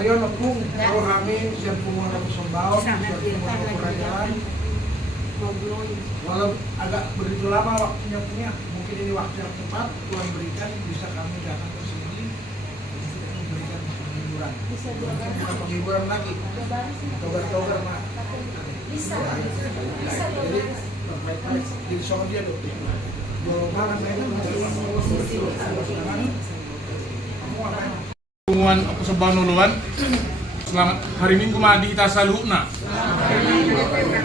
Marion Opung, rohani siap kumpulan Sumbawa, siap kumpulan kerajaan. Walau agak begitu lama waktunya punya, mungkin ini waktu yang tepat Tuhan berikan bisa kami datang ke sini untuk memberikan penghiburan. Bukan penghiburan lagi, togar-togar mak. Bisa. Jadi baik-baik di soal dia dong. Golongan saya itu kamu apa? Hubungan aku sebanuluan. Selamat hari Minggu mah di Tasaluna.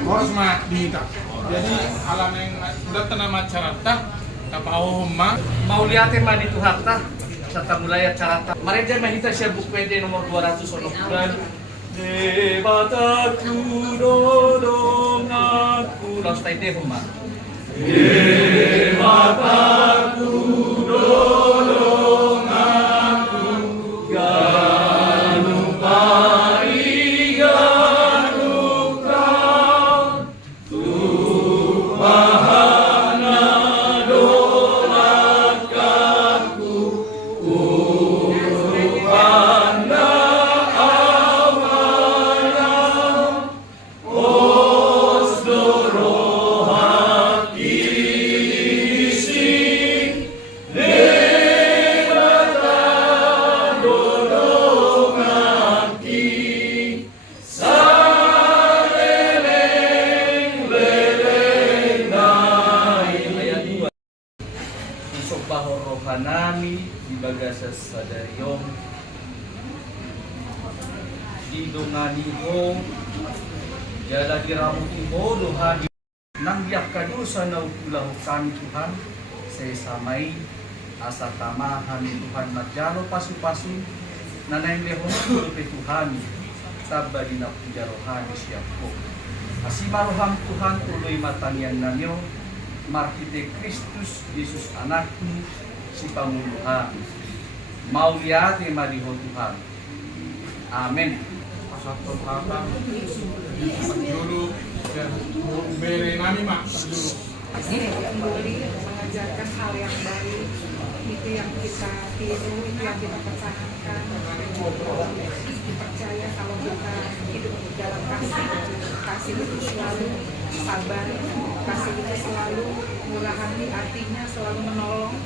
Harus mah dihita. Jadi alam yang datang nama carata tapau ma mau lihatin mah di Tuharta serta mulai carata. Mereka mahita siya buku PD nomor 200 bulan. Debataku dodong aku. Laos tayo deh ma. Debataku dodong aku. Ganu pari ganu kau. Tupahana dolakaku. Upanda awala. Osdoro hati sing. Debata dodong aki. Saleleng-leleng nai. Ayat 2. Usok bahor rohanani di bagasa sadariyong di dongani ho jala diramuti ho dohani nang yak kadosa na upulahu kami Tuhan sesamai asa tamahan Tuhan matjaro pasu-pasu nanay lehon kulupi Tuhan tabadi na puja rohani siyapko asima roham Tuhan uloy matanian nanyo markite Kristus Yesus anakmu si pamuluhan mau lihat madiho Tuhan amin. satu kata dulu dan beri nami mak dulu. Kembali mengajarkan hal yang baik, itu yang kita tiru, itu yang kita pertahankan. Percaya kalau kita hidup dalam kasih, kasih itu selalu sabar, kasih itu selalu murah hati, artinya selalu menolong,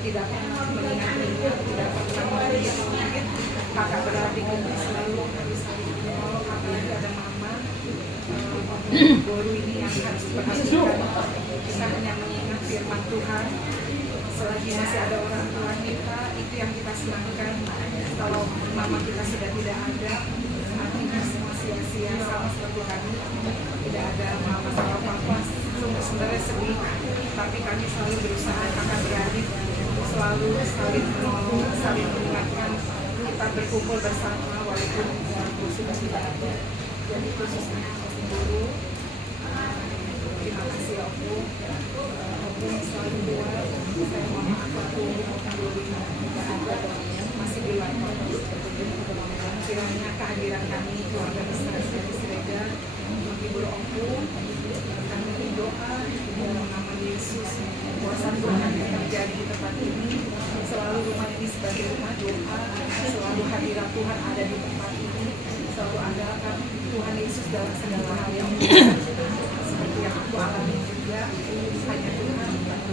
tidak pernah mengingat-ingat, tidak pernah mengingat-ingat. Kakak beradik ini selalu bisa menolong, apalagi ada mama. Guru ini yang harus diperhatikan. Kita hanya mengingat firman Tuhan. Selagi masih ada orang tua kita, itu yang kita senangkan. Kalau mama kita sudah tidak ada, artinya semua sia-sia sama seperti kami. Tidak ada mama sama papa. Sungguh sebenarnya sedih, tapi kami selalu berusaha kakak beradik selalu saling menolong, saling mengingatkan. Kita berkumpul bersama walaupun sudah tidak ada. Jadi khususnya guru, terima kasih Opu. Opu selalu doa. Saya mohon maaf waktu dulu tidak ada, masih di luar kota. Kiranya kehadiran kami keluarga besar dari Sirega menghibur Opu. Kami berdoa dalam nama Yesus. Kuasa Tuhan yang terjadi di tempat ini. Selalu rumah ini sebagai rumah doa. Selalu hadirat Tuhan ada di tempat ini. Selalu ada Tuhan Yesus dalam segala hal yang seperti yang aku alami juga. Hanya Tuhan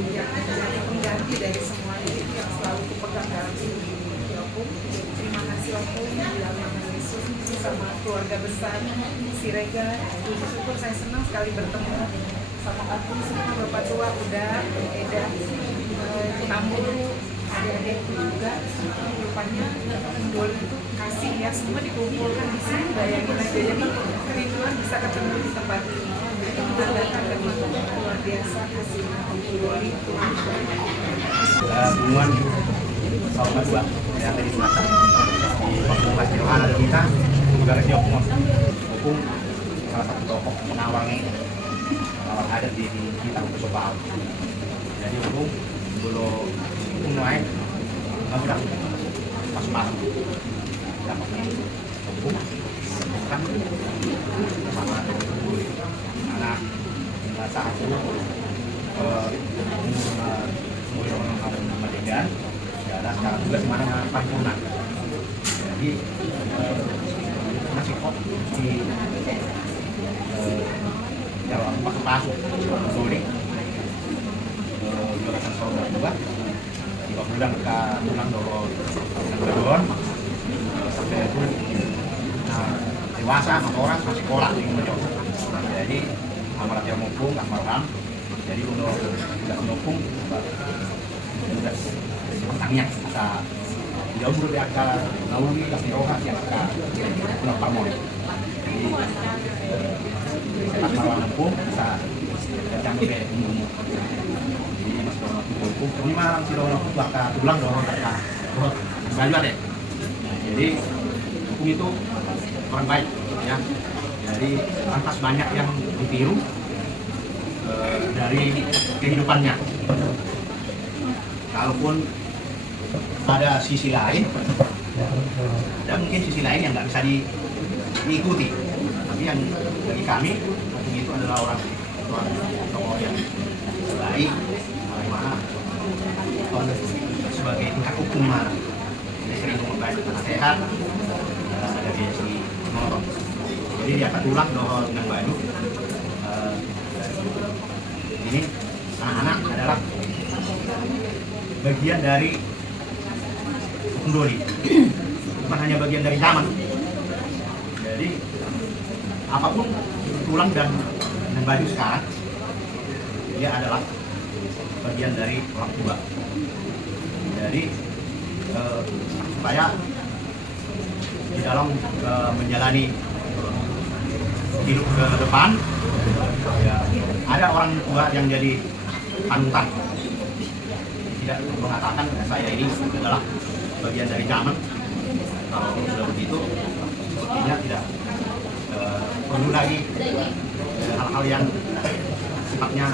yang menjadi pengganti dari semuanya itu yang selalu kupegang dalam hidup ini. Opung, terima kasih Opung di dalam nama Yesus sama keluarga besar Sirega. Puji syukur saya senang sekali bertemu sama Opung semua bapak tua udah Eda Tamburu adik-adik juga rupanya dulu itu kasih ya semua dikumpulkan di sini bayangin aja jadi kerinduan bisa ketemu di tempat ini itu menandakan kemampuan luar biasa kasih Doli Tuhan hubungan sama dua yang tadi semacam di waktu rohana kita juga lagi Opung salah satu tokoh pengawal adat di kita Sumbawa. Jadi Opung dulu mulai nggak masuk dapatnya Opung kan sama anak saat itu orang Medan ada sekarang juga di mana paripurna. Jadi pasu sulit gerakan saudara dua 2 bulan ke tulang dorong kedon sampai itu dewasa sama orang masih sekolah di Mojo. Jadi amarat yang mumpung amaran jadi udah mumpung udah tangnya asa jauh udah akan nauli kasih rohas yang akan pulang pamon. Jadi setelah malam mumpung bisa datang ke umum. Jadi mas dorong mumpung ini malam si dorong bakal tulang dorong kakak baju ada. Jadi mumpung itu orang baik ya. Jadi lantas banyak yang ditiru dari kehidupannya. Kalaupun ada sisi lain, ada mungkin sisi lain yang nggak bisa diikuti. Tapi yang bagi kami itu adalah orang tokoh yang baik, mana sebagai tingkat hukum mana. Jadi sering membantu nasihat dari si motor. Jadi dia akan tulang dengan baju. Ini anak-anak adalah bagian dari hukum doli, bukan hanya bagian dari zaman. Jadi apapun tulang dan baju sekarang, dia adalah bagian dari orang tua. Jadi supaya di dalam menjalani hidup ke depan ya, ada orang tua yang jadi panutan, tidak mengatakan saya ini adalah bagian dari zaman. Kalau sudah begitu sepertinya tidak perlu lagi hal-hal yang sifatnya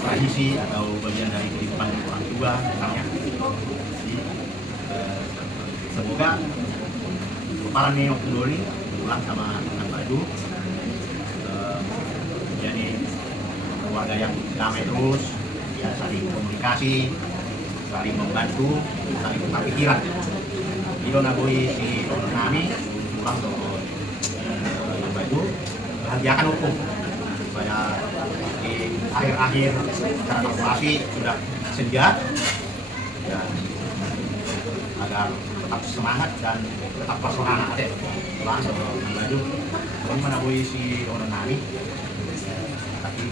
tradisi atau bagian dari kehidupan orang tua misalnya. Jadi semoga lebaran Neo Kundoli pulang sama dengan baju jadi keluarga yang damai terus ya, saling komunikasi, saling membantu, saling tukar pikiran. Ido naboi si nami pulang ke yang baju bahagiakan hukum supaya di akhir-akhir secara kalkulasi sudah sedia dan agar tetap semangat dan tetap personal ada pulang ke baju kami menaboi si nami tapi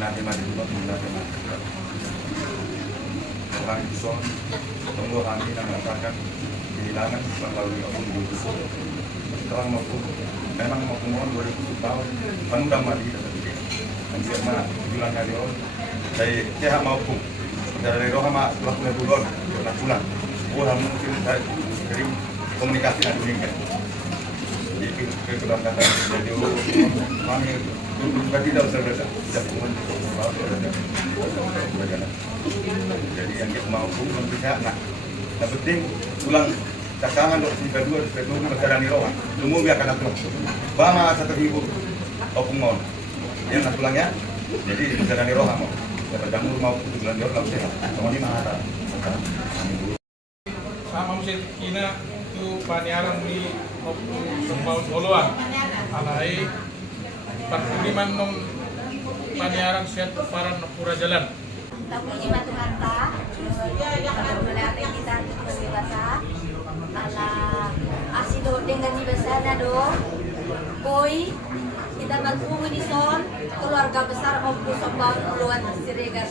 nanti mati juga orang Ison tunggu kami yang mengatakan kehilangan melalui akun YouTube setelah memang mau mohon 2000 tahun kan udah mati nanti mana bulan hari on dari dia maupun dari roh sama setelah punya bulan pernah pulang pulang mungkin saya dari komunikasi dan dunia jadi kebetulan kata jadi kami juga tidak usah beda tidak pun jadi yang kita mau pun bisa nah yang penting pulang cakangan 22 berjalan di rohan semua biar kena pulang bama 1.000 opung mau yang nak pulangnya jadi berjalan di rohan mau jamur mau bulan di rohan sehat sama di mana sama musim kina itu paniaran di Sembau Soloan alai perkuliman nom paniaran sehat paran pura jalan Tapi di batu harta, melati kita untuk dewasa, ala asido dengan di besar do, boy kita bantu di son keluarga besar opung Sembau Soloan Siregar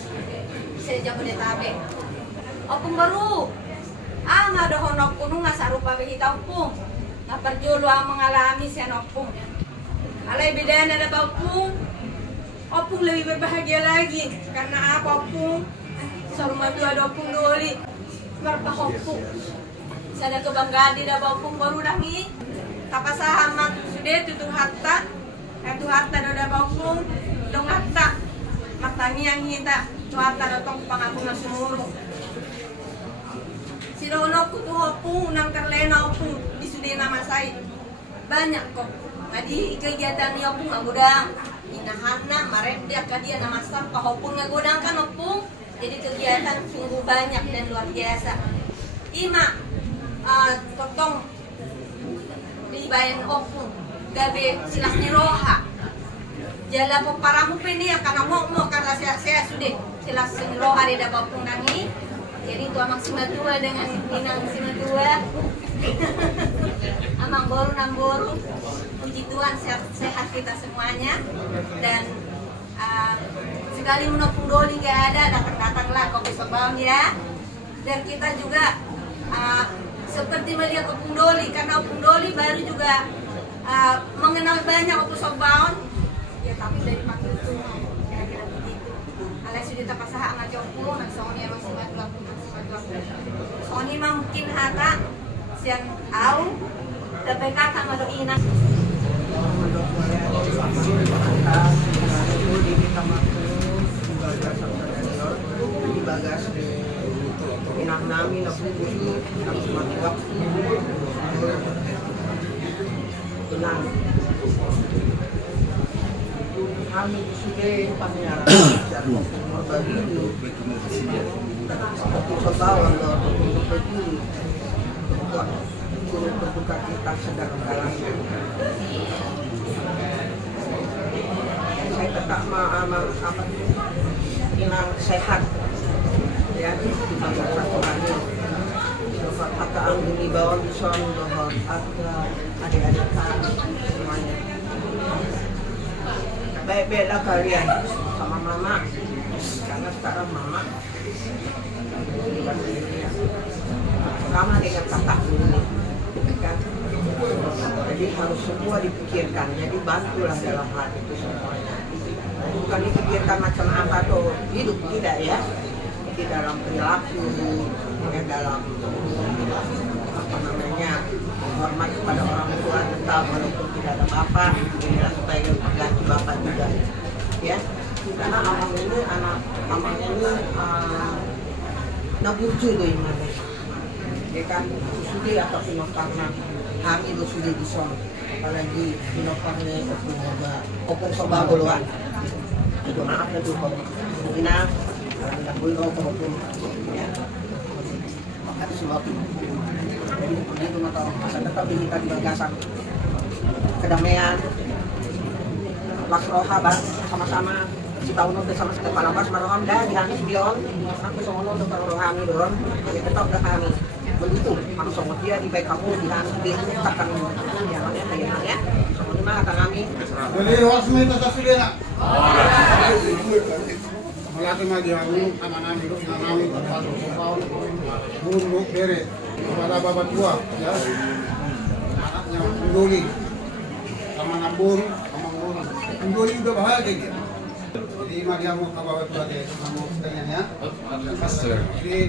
Jabodetabek. Opung baru, nggak ada honok kuno nggak sarupa behita opung, nggak perjulu mengalami sian opung. Alai bedanya ada opung. Opung lebih berbahagia lagi karena apa opung saruma itu ada opung doli berapa opung saya ada kebanggaan di dalam opung baru dangi kapasahamat sudah tutur hatta itu hatta ada opung dong hatta matangi yang kita tu hatta datang pangapungan seluruh si donok kutu opung nang terlena opung di sudah nama saya banyak kok jadi kegiatan ni opung agudang inahana maredia kadia nama sampah opung ngagudang kan opung jadi kegiatan sungguh banyak dan luar biasa ima totong di bayan opung gabe silas ni roha Jala po para mo pini karena mo karena saya sudah jelas roh hari dapat punangi. Jadi itu amang simatua dengan minang simatua. Amang boru nang boru. Puji Tuhan sehat kita semuanya dan sekali menopung doli gak ada datang-datanglah Kopi Sobaun ya. Dan kita juga seperti melihat Opung Doli karena Opung Doli baru juga mengenal banyak Kopi Sobaun. Ya tapi dari Pakil itu kira-kira begitu. Alai sudah tapasaha ang ajongku nang Sony emang simadua Sony mungkin hata siang au tapi kata madoina. Di bagas inang namin na puso ang sumatwak inang kami sudah pangyara sa magbagilo sa bawang na magbagilo kung berduka kita sa dalam saya tetap apa inang sehat ya di bawah satu hari dapat kata ang dinibawan di sana bahwa ada adik-adik kami semuanya baik-baiklah kalian sama mama karena sekarang mama sama dengan kakak ini kan jadi harus semua dipikirkan jadi bantulah dalam hal itu semuanya bukan dipikirkan macam apa tuh hidup tidak ya di dalam perilaku ya dalam apa namanya hormat kepada orang tua tetap walaupun tidak ada bapak inilah supaya ganti bapak juga ya karena amang ini nabucu tuh ini ya kan sudah ataupun karena kami lo sudah dison apalagi inoparnya opung soba boluan itu maaf ya tuh ina nggak boleh opung ya makanya sesuatu jadi itu mata asal tetap kita di bagasan kedamaian lakroha sama-sama si tahun itu sama sekali palapas maroham dah dihanis bion aku sono untuk rohani dorong jadi tetap dah kami begitu langsung dia di baik kamu dihanis dia takkan jalannya kayaknya sono di mana kami Jadi wasmi itu tasbihna. Malaki magi aku amanah hidup nami terpadu tahun buruk bere kepada bapak tua ya anaknya Undoli sama Nambur sama Undoli Undoli juga bahagia dia jadi mari kamu ke bapak tua deh kamu sekalian ya jadi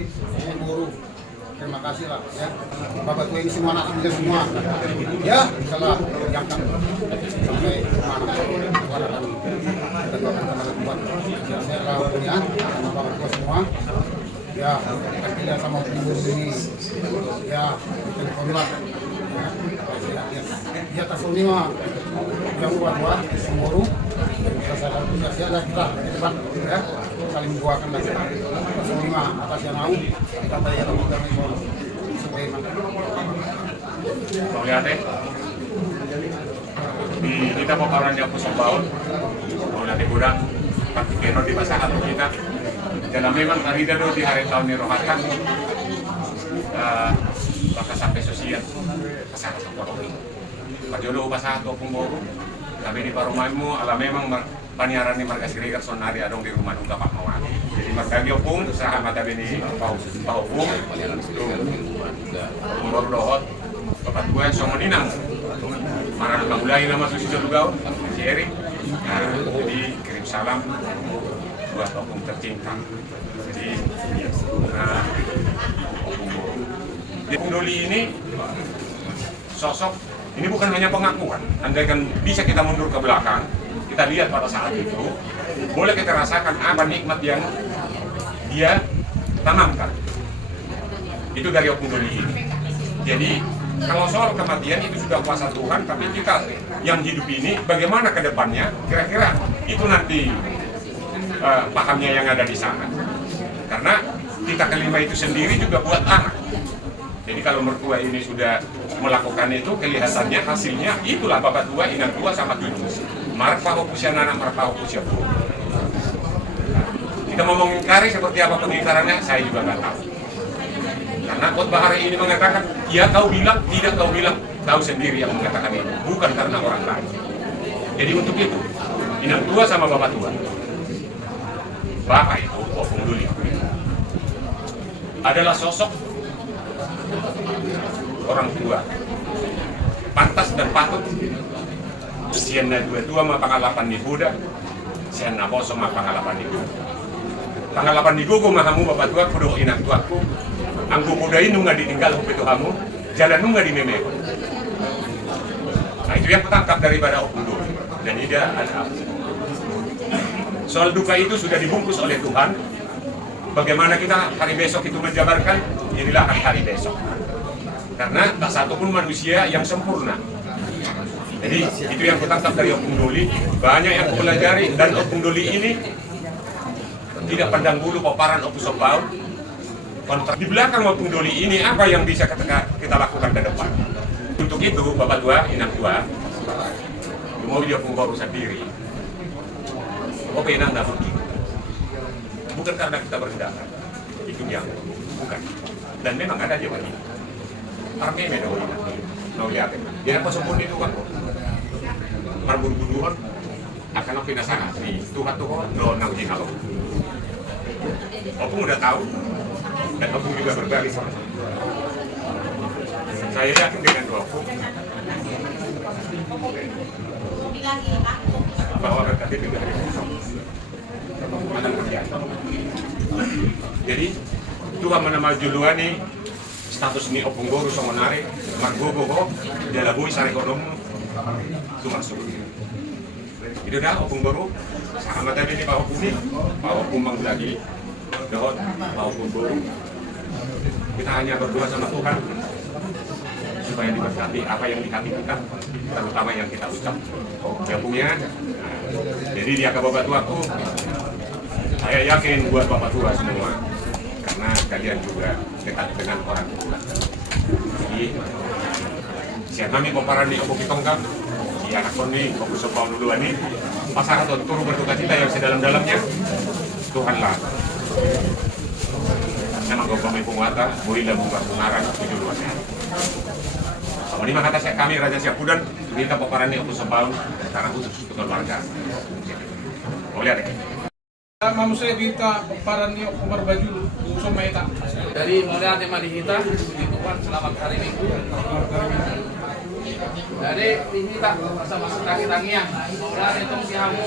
guru terima kasih lah ya bapak tua ini semua anak kita semua ya salah yang kan sampai mana kepada kami dan bapak teman-teman saya lawan ya sama bapak tua semua ya kita sama ibu ini ya teleponlah ya tasuni mah yang buat semua saya ada kita depan ya saling doakan lagi tasuni mah atas yang mau kita bayar kami mau supaya Bang Liate, kita mau orang yang pusat baut, mau nanti kurang, tapi keno di masa hati kita. Dan memang hari dulu di hari tahun ini rohakan, bakal sampai sosial, pasal ekonomi. Pajolo pasal atau pemboru, tapi di parumaimu, ala memang paniaran di marga Sirigar sonari adong di rumah duka Pak Mawani. Jadi marga Giopung, usaha mata bini Pau Bung, pemboru dohot, bapak gue somoninang, mana lu mulai nama susi juga, si Eri. Jadi kirim salam buat opung tercinta. Jadi Opung Doli ini sosok ini bukan hanya pengakuan. Andaikan bisa kita mundur ke belakang, kita lihat pada saat itu, boleh kita rasakan apa nikmat yang dia tanamkan. Itu dari Opung Doli ini. Jadi kalau soal kematian itu sudah kuasa Tuhan, tapi kita yang hidup ini bagaimana ke depannya, kira-kira itu nanti pahamnya yang ada di sana. Karena kita kelima itu sendiri juga buat anak. Jadi kalau mertua ini sudah melakukan itu, kelihatannya hasilnya itulah bapak tua, inang tua, sama cucu. marpa opusia anak marpa opusia bu. Kita mau mengingkari seperti apa pengingkarannya, saya juga nggak tahu. Karena khotbah hari ini mengatakan, ya kau bilang, tidak kau bilang, kau sendiri yang mengatakan itu, bukan karena orang lain. Jadi untuk itu, inang tua sama bapak tua. Bapak itu, Opung Duli, adalah sosok orang tua, pantas dan patut. Sienna dua ma pangalapan di Buddha, sienna boso ma pangalapan di Buddha. Pangalapan di gugu mahamu bapak tua kudu inang tuaku, angku Buddha ini nggak ditinggal hup itu hamu, jalan nggak di meme. Nah itu yang ketangkap daripada Opung Duli. Dan tidak ada apa. Soal duka itu sudah dibungkus oleh Tuhan. Bagaimana kita hari besok itu menjabarkan, inilah hari-hari besok. Karena tak satu pun manusia yang sempurna. Jadi itu yang kutangkap dari Opung Duli. Banyak yang kupelajari, dan Opung Duli ini tidak pandang bulu paparan Opus Opau. Di belakang Opung Duli ini apa yang bisa kita lakukan ke depan. Untuk itu bapak tua, inang tua, mau dia Opung baru sendiri. Oke, inang tak begitu. Bukan karena kita berhendakan, itu yang bukan. Dan memang ada aja wanita. Arme medo wanita. Mau lihat, dia apa sempurna itu kan? Marbur-buruan akan oke nasana. Nih, Tuhan tuh do nang jinalo. Opung udah tahu, dan Opung juga berbagi sama saya. Saya yakin dengan doa Opung bahwa berkati juga akan terjadi. Jadi Tuhan menama juluan nih status ini Opung Boru Songonare Margogo kok jalabui sare kodong itu masuk. Itu dah Opung Boru sama tadi ini Pak Opung nih Pak Opung lagi dohot Pak Opung Boru. Kita hanya berdoa sama Tuhan supaya diberkati apa yang di hati kita, terutama yang kita ucap. Ya punya. Jadi dia ke bapak tuaku, saya yakin buat bapak tua semua, karena kalian juga dekat dengan orang tua. Jadi, siapa nih paparan di Opung Kitongkam, si anak koni, Opung Sopau duluan nih, pasar atau turun berduka cita yang sedalam-dalamnya, Tuhanlah. Memang gue pemimpin penguasa, bolehlah membuat pengarang tujuh luasnya. Sama ini kata saya kami Raja Siapudan minta paparan ini Opung Sopau karena khusus untuk keluarga. Boleh ada. Manusia kita paparan ni Opung Barbaju usung maita. Jadi mulai tema di kita puji Tuhan selamat hari Minggu. Jadi kita sama-sama tangi-tangian. Mulai itu siamu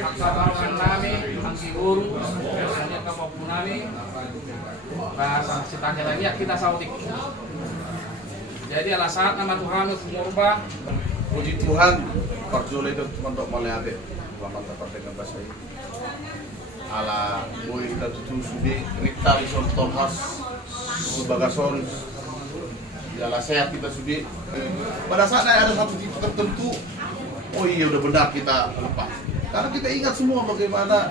aksabaran nami angki guru biasanya kapapun nami bahasa citanya lagi ya kita sautik. Jadi alasan nama Tuhan murba. Puji Tuhan, perjule itu untuk melihat selamat terperdekan bahasa ini. Ala boleh kita tutup sudi, rikta di sontonhas, bagason, ala sehat kita sudi. Pada saat ada satu titik tertentu, oh iya udah benar kita lepas. Karena kita ingat semua bagaimana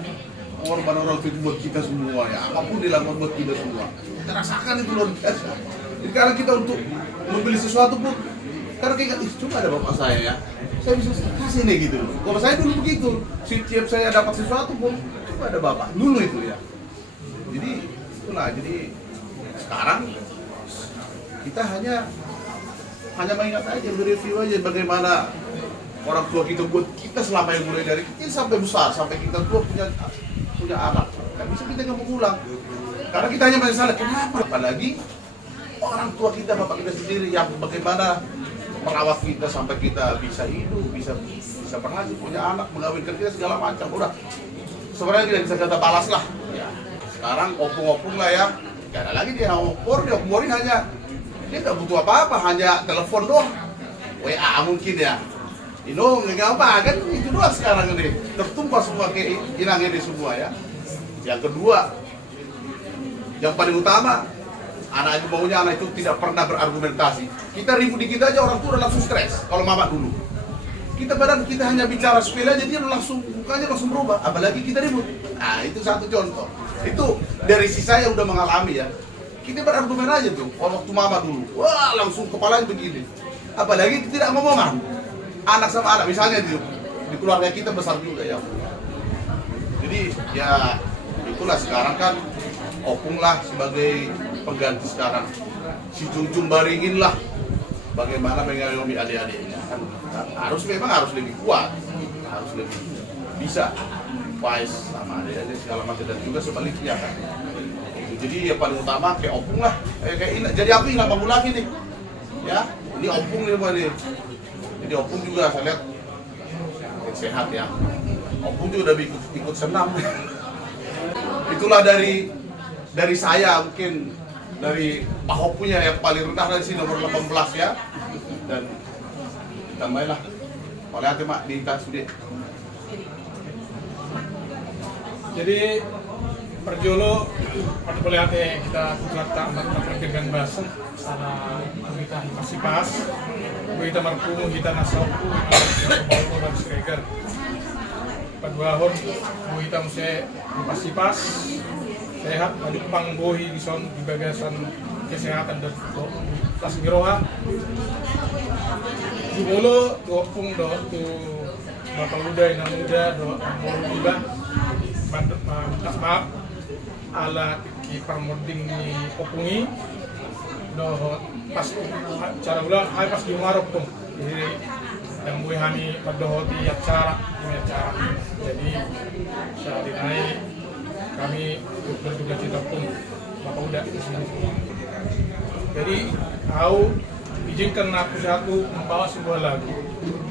orang itu buat kita semua ya, apapun dilakukan buat kita semua. Kita rasakan itu luar biasa. Jadi karena kita untuk membeli sesuatu pun, karena kita ingat, cuma ada bapak saya ya, saya bisa kasih nih gitu. Kalau saya dulu begitu, setiap saya dapat sesuatu pun, cuma ada bapak dulu itu ya. Jadi itulah, jadi sekarang kita hanya mengingat aja, mereview aja bagaimana orang tua kita buat kita selama yang mulai dari kecil sampai besar, sampai kita tua punya anak. Kan bisa kita nggak mengulang. Karena kita hanya menyesal, kenapa? Apalagi orang tua kita, bapak kita sendiri yang bagaimana merawat kita sampai kita bisa hidup, bisa berhasil, punya anak, mengawinkan kita segala macam. Udah, sebenarnya tidak bisa kita balas lah. Ya. Sekarang opung-opung lah ya, gak ada lagi dia opurin hanya dia nggak butuh apa-apa, hanya telepon doang, WA mungkin ya. Ino nggak apa kan itu doang sekarang ini tertumpah semua ke inang ini semua ya. Yang kedua, yang paling utama, anak itu maunya anak itu tidak pernah berargumentasi. Kita ribut dikit aja orang tua udah langsung stres. Kalau mama dulu, kita hanya bicara sepele aja dia langsung mukanya langsung berubah. Apalagi kita ribut. Nah itu satu contoh. Itu dari si saya udah mengalami ya. Kita berargumen aja tuh. Waktu mama dulu, wah langsung kepalanya begini. Apalagi tidak ngomongan. Anak sama anak misalnya itu di keluarga kita besar juga ya. Jadi ya itulah sekarang kan opung lah sebagai pengganti sekarang. Si Cuncung Baringin lah bagaimana mengayomi adik-adiknya kan harus lebih kuat, harus lebih bisa wise sama adik-adik segala macam dan juga sebaliknya kan. Jadi yang paling utama kayak opung lah, kayak ini. Jadi aku ingat bangun lagi nih, ya ini opung nih Pak nih. Jadi opung juga saya lihat sehat ya. Opung juga udah ikut senam. Itulah dari saya mungkin dari Pak Opunya yang paling rendah dari sini nomor 18 ya. Dan tambahlah oleh hati mak di Kasudi. Jadi perjolo pada boleh hati kita letak memperkenalkan bahasa sana kita masih pas kita markumu kita nasapu kita dan Schreger pagwahon kita mesti masih pas sehat aduk pangbohi di son di bagasan kesehatan dan tas miroha jumolo tuopung do tu bapak muda ina muda do amor iba maaf ala ki permoding ni opungi do pas cara ulang ay pas di marok pun jadi yang gue hani berdohoti acara ini acara jadi saat ini kami berduka cita pun bapak udah jadi aku izinkan aku satu membawa sebuah lagu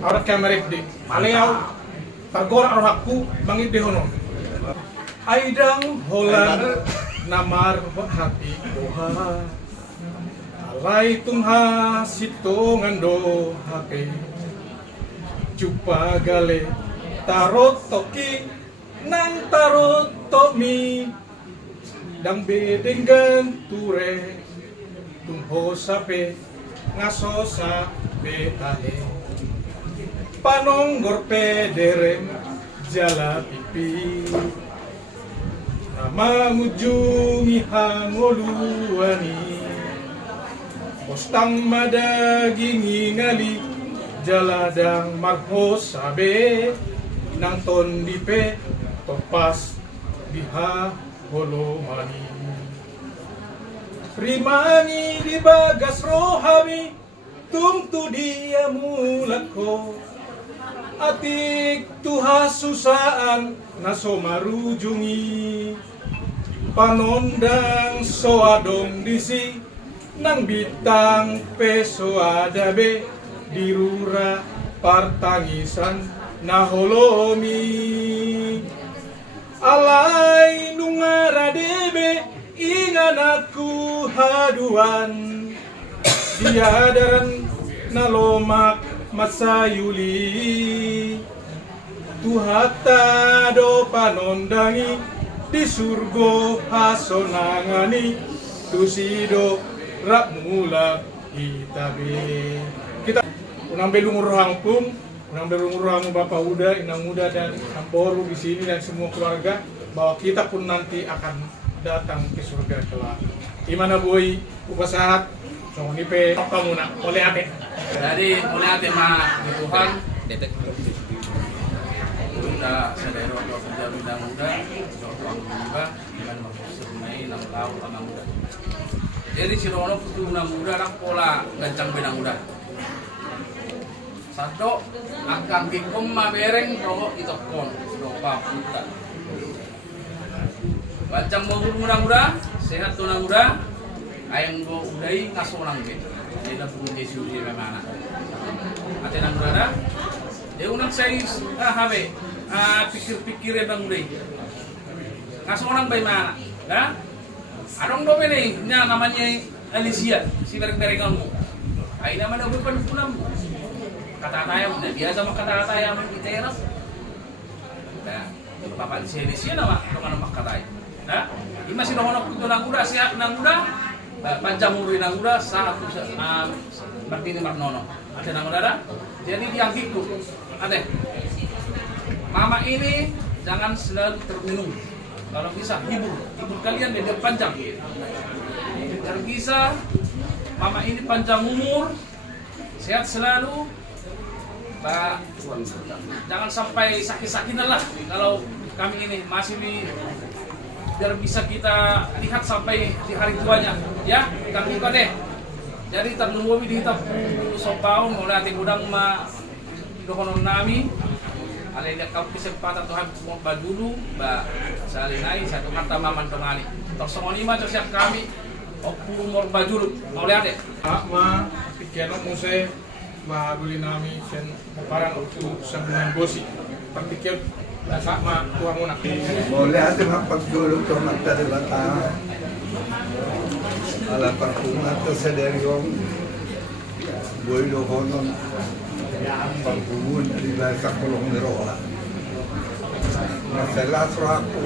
orang kamerek di aleau tergorak rohakku bangit dehono aidang holan namar hati doha alai tumha sitongan doha ke cupa gale tarot toki nang tarot tomi dang bedenggan ture tungho sape ngaso sape tahe panonggor pederem jala pipi nama mujungi hangoluani postang madagingi ngali jaladang marhos sabe nang tondipe topas biha holomani Rimangi di bagas rohami tungtu dia mulako atik tuha susaan naso marujungi panondang soadong disi nang bitang peso adabe dirura partangisan naholomi alai nungara debe ingan aku haduan diadaran nalomak masayuli tuhata do panondangi di surgo hasonangani tusido rak mulak itabe kita unang belungur hangpung unang belungur hang bapak uda inang muda dan amporu di sini dan semua keluarga bahwa kita pun nanti akan datang ke surga kelak. Imana boy upasahat so nipe kamu nak oleh ate. Jadi oleh ate mah di Tuhan kita sadar bahwa kerja bidang muda doang muda dengan maksudnya nang lau nang muda. Jadi si Rono putu nang muda nak pola gancang bidang muda. Satu akan dikom mabereng roho itokon dopa puta. Bacang mau muda-muda, sehat tuh muda, ayam go udai ngaso nang be. Dia dah punya Yesus dia mana. Ate nang muda, dia unang saya habe, pikir-pikir bang udai. Ngaso nang bay mana, dah? Adong do nih, nya namanya Alicia, si bereng-bereng kamu. Ay namanya bukan punam. Kata tayam, biasa mah kata tayam kita ya. Nah, Bapak Alicia nama nama kata tayam. Nah, ini masih nono putu nang muda siap nang muda, panjang muri nang muda saat berarti ini marnono. Ada nang muda dah. Jadi diangkitku, ada. Mama ini jangan selalu terminum. Kalau bisa hibur kalian dia panjang. Kalau bisa, mama ini panjang umur, sehat selalu, Pak, jangan sampai sakit-sakitan lah kalau kami ini masih biar bisa kita lihat sampai di hari tuanya, ya. Kita buka deh. Jadi terlalu di kita sopau mulai hati gudang ma dokonon nami. Ale lihat kau kesempatan Tuhan mau dulu, Mbak Salinai satu kata maman pengali. Tersongoni mah siap kami. Opu umur bajul mau lihat deh. Ma pikiran mo saya mahaguli nami sen parang untuk sambungan bosi. Perpikir sama tuang muna. Boleh ada mapagdulog to magdalibata. Ala pagkumat sa deryong boy lohonon pagkumun alibay sa kulong ni Roa. Masalas ako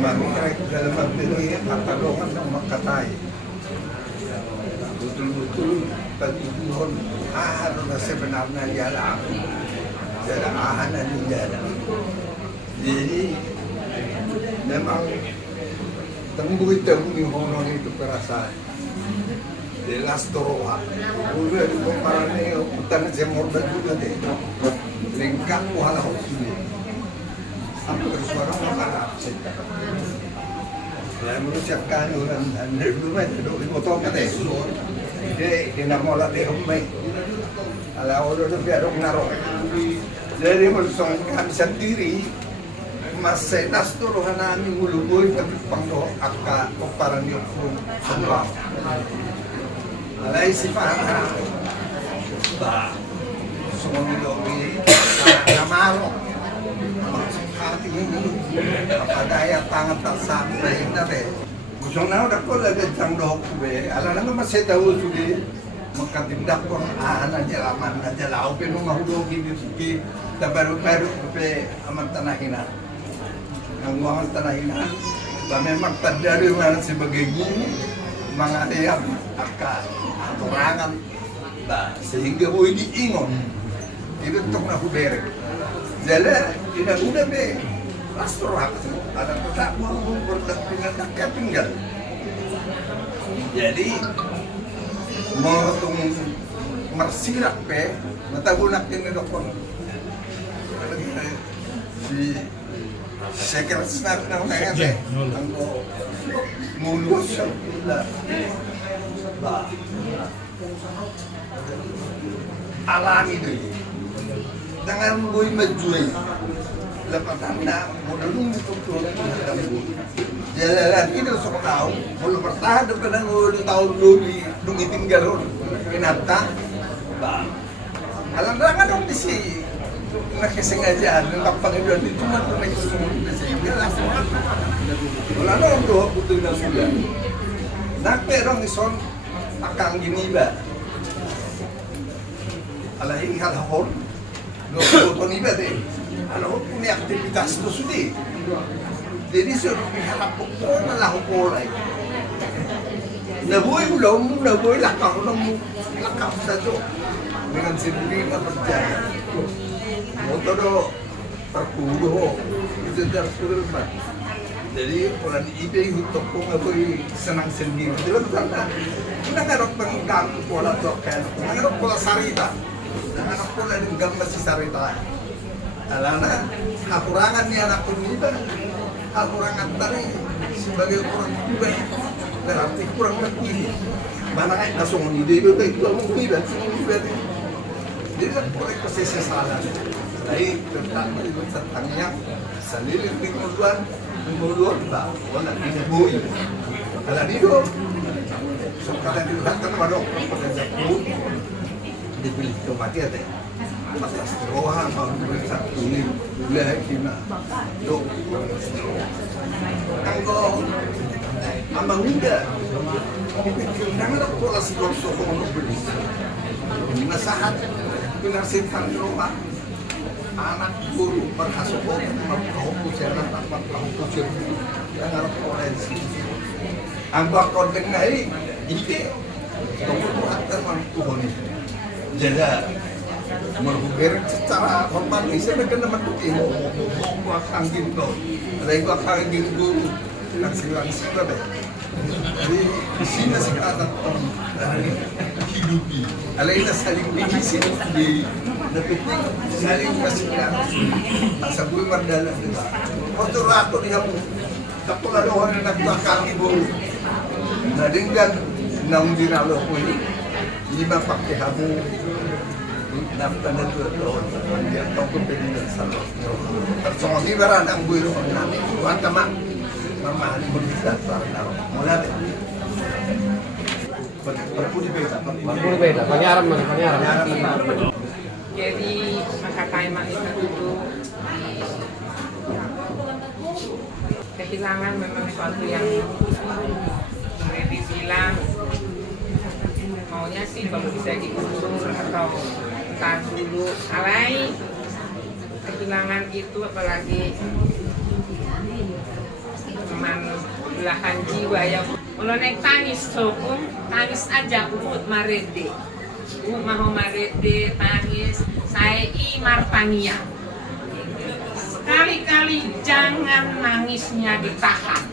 mamikay dalam mabili katalungan ng makatay. Betul-betul pagkumun ahalo na sebenarnya yala yala ahanan yala. Jadi memang tangguh yung hono nito perasaan. De las toroha. Udah itu parane utan jemor juga deh. Lengkap wala hosini. Sampai suara marah. Ya manusia kan orang dulu mah itu motor kan deh. Jadi dinamola deh umai. Ala orang tu biar orang naro. Jadi manusia kan sendiri. Masenas turuhan namin nguluboy tapi pangdo aka parang yung sumba. Alay si Pana ba sumilobi namalo magsakati yung kapadaya tangan sa amin na be. Gusto na ako lagay sang dohok be. Ala na maseta uso be. Magkatindak ko ang aanan niya laman na dyan. Ako pinumahulogin yung suki. Tabaru-baru be amantanahinan. Ang mga tanahinan, memang terdari mana sebagai guru, mga ayam aturangan, sehingga boleh diingon. Itu untuk nak berek. Jadi tidak mudah be, rastroh ada tak mau berdampingan tak tinggal. Jadi mau tung mersirak be, mata gunak ini dokon. Si Sekretaris Nasional KRT, anggo mulus alami deh. Dengan boy majuai, lepas anda modalung itu jalan itu sekolah, mulu bertahan daripada ngulu tahun dulu tinggal kinata, alang-alangan dong di sini. Nakisengajaan ng pagpanginoon dito na ito nagsusunod sa iyo. Wala na ang doha puto na sulan. Nagperong ison akang giniba. Alahing halahon. Puto niba din. Alam mo kung may aktivitas ito sudi. Jadi suruh piharap po na lahong kulay. Nabuhay mo lang, nabuhay lakaw sa ito. Dengan sendiri na berjaya. Motor terkudo itu dah sudah. Jadi orang ibe untuk pengaruhi senang sendiri. Dalam sana, kita ngarap penggang pola token, ngarap pola sarita, ngarap pola dengan masih sarita. Alana, kekurangan ni anak pendidik, kekurangan tadi sebagai orang juga berarti kurang begini. Mana langsung ide itu mau ide, jadi boleh posisi salah. Dari tentang tentangnya sendiri di kemudian tak wala dibuy ala dito sekarang dilihat kan baru pekerja pun dipilih ke mati ada masalah rohan mau satu ini wilayah kita do anggo ambang muda jangan pola sikloso kono beli nasahat pinarsikan rumah anak guru berhasut menghukum yang harus koreksi. Angkat konten ngai, ini tunggu akan mampu ni. Jadi merubah secara formal ini saya kena mendukung mau akan gitu, lagi akan gitu langsung deh. Jadi di sini sekarang hidupi, alainya saling diisi di Napiting saling masila. Sa buhay mardala nila. Motor rato niya mo. Kapulaluhan na nagbakang ibo. Nadinggan nang dinalo ko yun. Lima pakihabo. Naptanan ko doon. Hindi ang pagkumpilinan sa loob. At sa mga ibaran ang buhay namin. Tuhan tama. Mamahalin mo nila para na. Mula din. Pagpulibeda, pangyarap man. Jadi makataiman itu dulu kehilangan memang suatu yang boleh dibilang maunya sih kalau bisa diundur atau entar dulu alai kehilangan itu apalagi teman belahan jiwa yang kalau naik tangis sokong tangis aja umut marede mau marede tangis saya Martania sekali-kali jangan nangisnya ditahan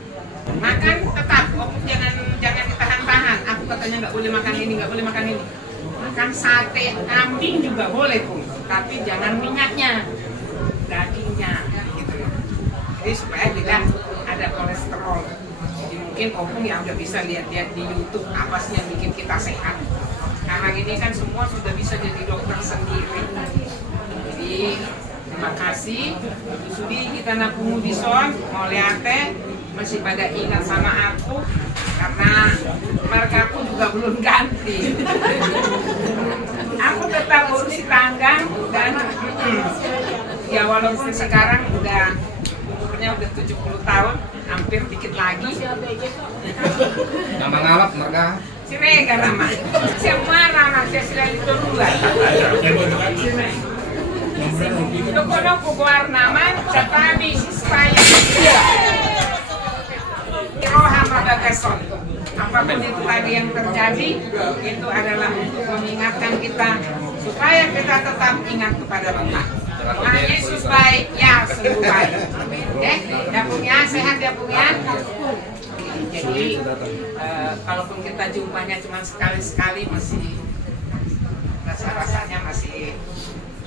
makan tetap jangan ditahan-tahan aku katanya nggak boleh makan ini makan sate kambing juga boleh pun tapi jangan minyaknya dagingnya gitu ya jadi supaya tidak ada kolesterol jadi mungkin opung yang udah bisa lihat-lihat di YouTube apa sih yang bikin kita sehat sekarang ini kan semua sudah bisa jadi dokter sendiri jadi terima kasih Sudi kita napung bison mau lihat masih pada ingat sama aku karena mereka aku juga belum ganti aku tetap urusi tanggang dan ya walaupun sekarang udah 70 tahun hampir dikit lagi Nama ngalap mereka. si Rega nama semua anak saya sudah diturunan Dokono kuguar naman catabi supaya Roha Madagason apapun itu tadi yang terjadi itu adalah untuk mengingatkan kita supaya kita tetap ingat kepada Allah Tuhan Yesus baik ya sembuh baik dia punya sehat dia punya jadi kalaupun kita jumpanya cuma sekali-sekali masih rasa-rasanya masih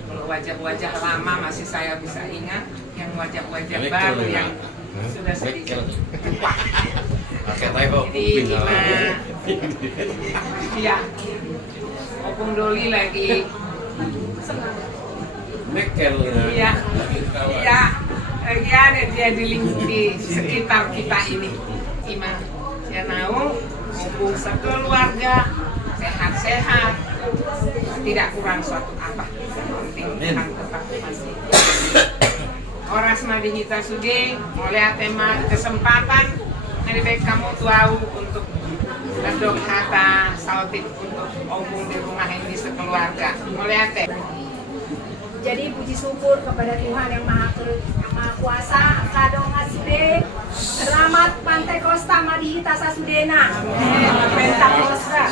kalau wajah-wajah lama masih saya bisa ingat yang wajah-wajah baru yang sudah sedikit tua jadi ya Opung Doli lagi iya ada dia di sekitar kita ini Ima saya tahu Opung sekeluarga sehat-sehat tidak kurang suatu apa penting Tuhan tetap masih Oras madihita suge oleh tema kesempatan lebih baik kamu tahu untuk berdok hata sautit untuk Opung di rumah ini sekeluarga oleh ate jadi puji syukur kepada Tuhan yang Maha Kuasa kadong asde selamat Pantai Kosta Madihita Sasudena Pentakosta.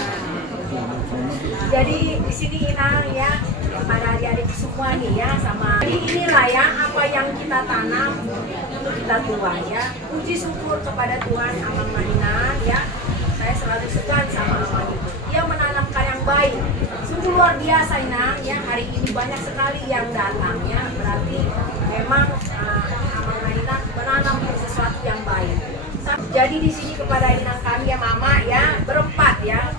Jadi di sini Inang ya para adik-adik semua nih ya sama. Jadi inilah ya apa yang kita tanam untuk kita tuai ya. Puji syukur kepada Tuhan Amang Mainan ya. Saya selalu suka sama Amang itu. Dia menanamkan yang baik. Sungguh luar biasa Inang ya. Hari ini banyak sekali yang datang ya. Berarti memang Amang Mainan menanam sesuatu yang baik. Jadi di sini kepada Inang kami ya Mama ya berempat ya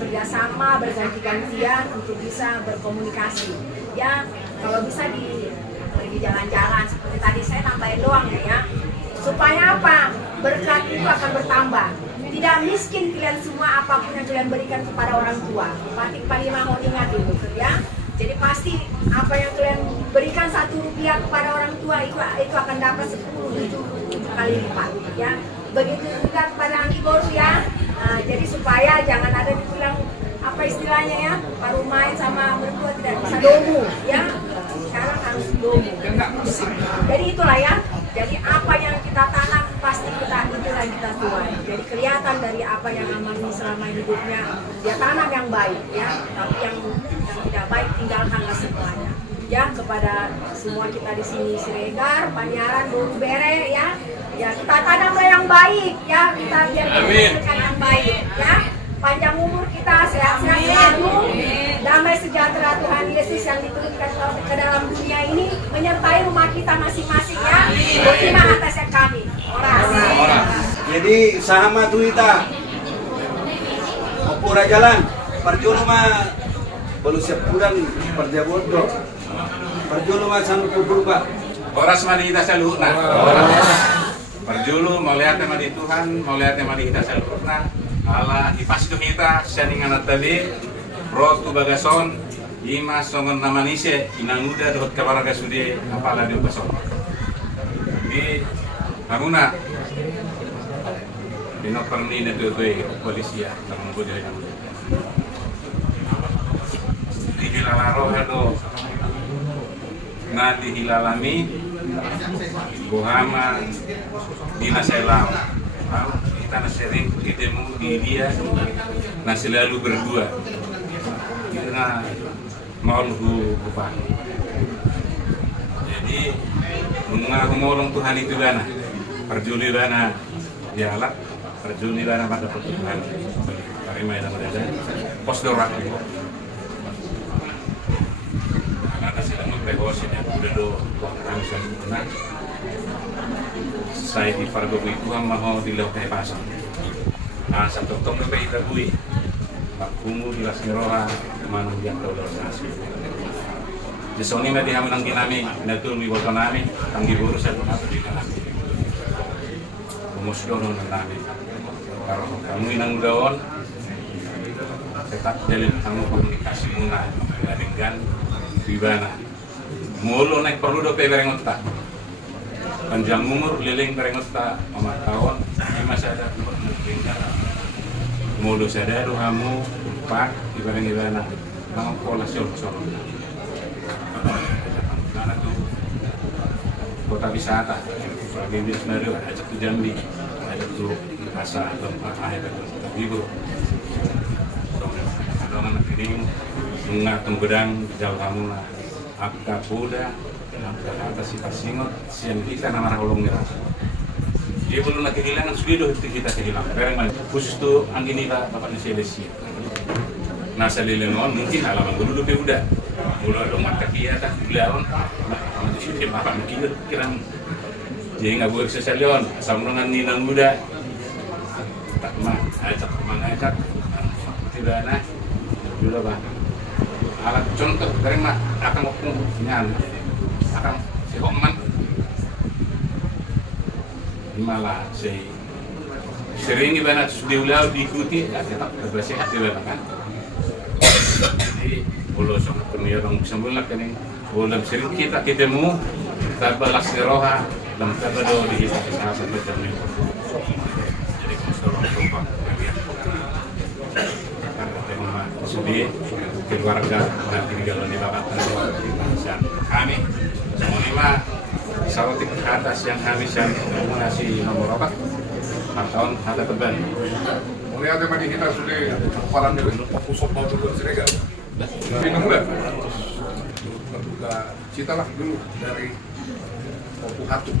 kerjasama berganti-gantian untuk bisa berkomunikasi ya kalau bisa di jalan-jalan seperti tadi saya tambahin doang ya supaya apa berkat itu akan bertambah tidak miskin kalian semua apapun yang kalian berikan kepada orang tua Patik Palima mau ingat itu ya jadi pasti apa yang kalian berikan Rp1 kepada orang tua itu akan dapat 10 kali lipat ya begitu juga kepada Anggi Boru ya jadi supaya jangan ada dibilang apa istilahnya ya baru main sama mertua tidak bisa domu ya sekarang harus domu jadi itulah ya jadi apa yang kita tanam pasti itulah kita tuai jadi kelihatan dari apa yang Amang ini selama hidupnya dia tanam yang baik ya tapi yang tidak baik tinggalkanlah semuanya ya kepada semua kita di sini Siregar, Panyaran, Boru Bere ya kita tanamlah yang baik ya kita biar kita yang baik ya panjang umur kita sehat-sehat selalu damai sejahtera Tuhan Yesus yang kita masing-masing ya. Terima atas kami. Orang. Jadi sama tuh kita. Opura jalan. Perjulu mah baru siap bulan perjabodo. Perjulu mah sanu kubur Pak. Oras mari kita saluhna. Perjulu mau lihat tema di Tuhan, mau lihat tema di kita saluhna. Allah ipas kita saningan tadi. Pro tu bagason ima songon namanise inanguda dot kabaraga sude apala di bason. Di Haruna dino perni na tuh polisi ya tanggung bodeh. Di hilalaro hado na di hilalami Bohama dina selam. Kita sering ketemu di dia nah selalu berdua. Karena mau lupa. Jadi ngomong Tuhan itu dana, perjuli dana dialak, perjuli dana pada Tuhan. Terima yang ada pos dorak itu. Karena sedang mempehosin ya, udah do kami sempurna. Saya di Fargo itu mau di laut kayak pasang. Nah satu tong lebih terbuih. Kungu di Lasmiroha mana yang tahu asli. Di sini mah dia menang kami, natul mi boto nami, tanggi buru saya pun di kami. Kemudian nami. Kalau kamu inang daun, tetap dalam kamu komunikasi muna dengan bibana. Mulu naik perlu do peberengot tak. Panjang umur liling perengot tak, 4 tahun, ini masih ada mulu sadar kamu pak ibadah nama pola sol karena tuh kota wisata lagi sebenarnya ajak tuh Jambi ajak tuh pasar tempat air tapi bro dengan ini mengatung bedang jauh kamu lah apa kuda apa kata si pasingot siang kita nama rolong ngeras. Dia belum nak kehilangan sudah kita kehilangan. Karena khusus tu angin ini bapak nasi lesi. Nasa lilengon mungkin halaman dulu udah. Mulai dong mata kia tak belaon. Masih dia bapak mungkin kirang. Jadi nggak boleh sesalion. Sambungan ninan muda. Tak mah ajak mengajak. Tidak nah. Dulu bang. Alat contoh kering mah akan ngomong nyan. Akan si homan. Malah sering ibadah diulau diikuti tetap bersehat ibadah kan. Jadi kalau sangat penuh orang sembulah kan dalam sering kita ketemu kita balas roha dalam terbedo di kesehatan macam ini. Jadi kalau sumpah karena sedih keluarga nanti kalau di bapak kami semua lima sawatik ke atas yang habis yang mengasih nomor apa 4 tahun ada teban mulai ada madi kita sudah palang dulu pusok bau dulu serega ini muda berduka cita lah dulu dari Opu Hatu.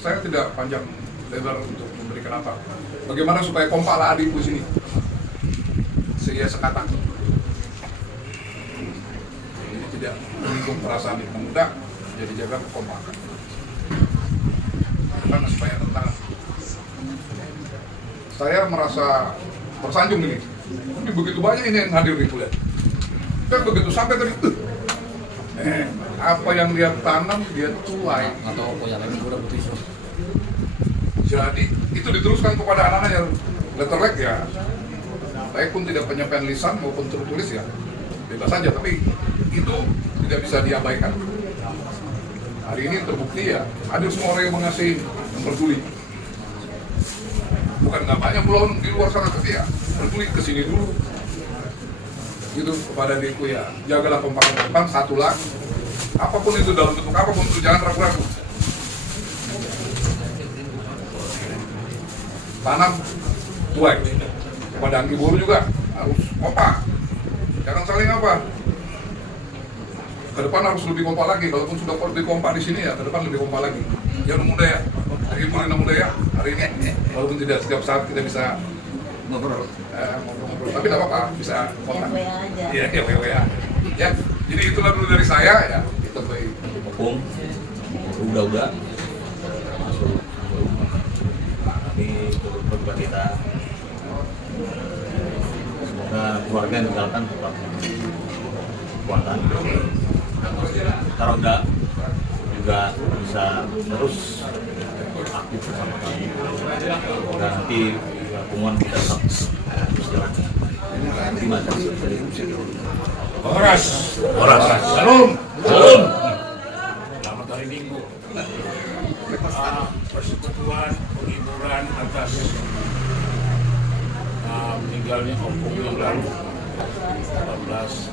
Saya tidak panjang lebar untuk memberikan apa bagaimana supaya kompak lah adikku sini saya sekatan tidak mendukung perasaan yang muda, jadi jaga kekompakan. Karena supaya tentang saya merasa tersanjung ini. Ini begitu banyak ini yang hadir di kuliah. Dan begitu sampai tadi, apa yang dia tanam dia tuai. Atau yang lain udah putih. Jadi itu diteruskan kepada anak-anak yang letterlek ya. Baik pun tidak penyampaian lisan maupun tertulis ya. Bebas saja, tapi itu tidak bisa diabaikan. Hari ini terbukti ya, ada semua orang yang mengasihi, yang peduli. Bukan nggak banyak belum di luar sana, tapi ya peduli kesini dulu. Gitu kepada diriku ya, jagalah kompakan depan, satulah. Apapun itu dalam bentuk apapun itu jangan ragu-ragu. Tanam tuai. Kepada angki buru juga harus kompak. Jangan saling apa. Ke depan harus lebih kompak lagi. Kalaupun sudah lebih kompak di sini ya, ke depan lebih kompak lagi. Ya muda ya, lagi mulai muda ya hari ini. Walaupun tidak setiap saat kita bisa ngobrol, tapi tidak apa-apa bisa kontak. Iya, WA. Ya. Jadi itulah dulu dari saya ya. Kita baik. Opung, udah masuk. Ini untuk kita. Semoga keluarga yang ditinggalkan tetap kekuatan. Kalau enggak juga bisa terus aktif bersama kami. Dan nanti hubungan kita tetap terus jalan. Terima kasih. Horas. Salam. Selamat hari Minggu. Persekutuan penghiburan atas meninggalnya Opung yang lalu 18.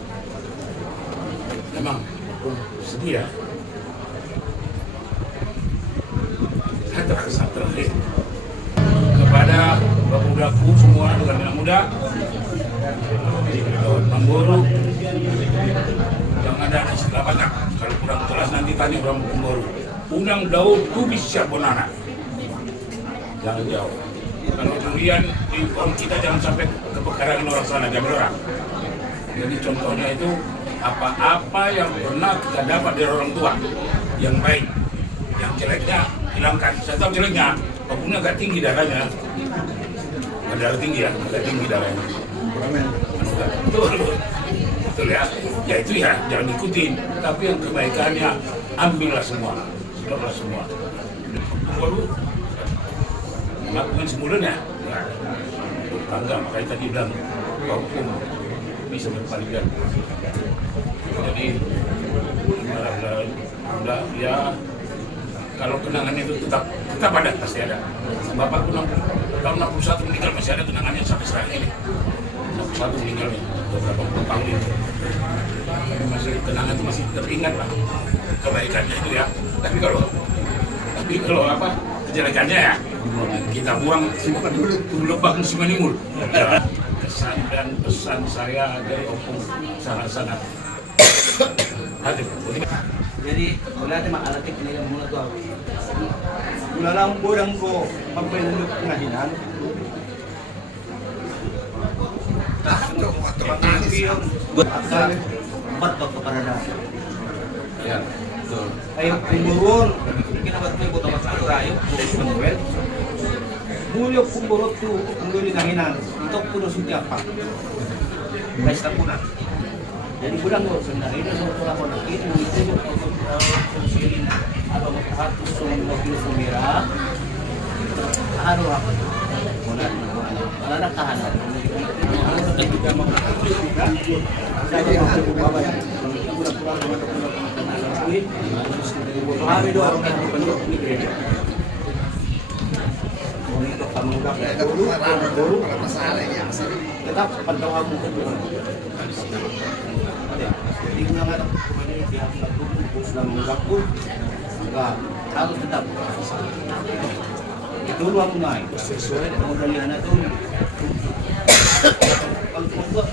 Memang sedih ya. Saya terasa terharu kepada bapak-bapaku semua dengan anak muda, Pemboru yang ada istilah banyak. Kalau kurang jelas nanti tanya orang Pemboru. Undang Daud Tubis Syabonana. Jangan jauh. Kalau durian di kaum kita jangan sampai kebakaran orang sana, jamin orang. Jadi contohnya itu apa-apa yang pernah kita dapat dari orang tua yang baik, yang jeleknya hilangkan. Saya tahu jeleknya, Opungnya agak tinggi darahnya. Darah tinggi ya, agak tinggi darahnya. Betul ya. Ya itu ya, jangan ikutin. Tapi yang kebaikannya ambillah semua, sedaplah semua. Baru melakukan semulanya. Tangga makanya tadi bilang hukum bisa berpalingan. Jadi udah ya kalau kenangan itu tetap ada, pasti ada. Bapakku tahun 61 meninggal, masih ada kenangannya sampai sekarang ini. 61 meninggal beberapa puluh tahun itu. Masih kenangan itu masih teringat lah kebaikannya itu ya. Tapi kalau apa kejelekannya ya kita buang dulu lebak musimanimul. Ya. Kesan dan pesan saya dari Opung sangat-sangat hadir. Jadi, wala tayo maalatik nila muna ito. Wala lang budang ko magpilunok na hinan. Batok kepada ya, betul. Ayo kumurun, kinabat ko ito tamat sa rayo, kumurun. Mulyo kumurot to, kumurun na hinan. Ito puno siapa? Guys, tapunan. Jadi bulan ko sebenarnya ini setelah ko nakita itu sosialin atau menghapus semua mobil sumira ano ako wala na tahanan kita kami doang yang bentuk ini gereja untuk pemudang baru tetap pantau kamu jadi mengenai pihak Islam mengaku harus tetap itu ruang naik sesuai dengan modalian itu kalau membuat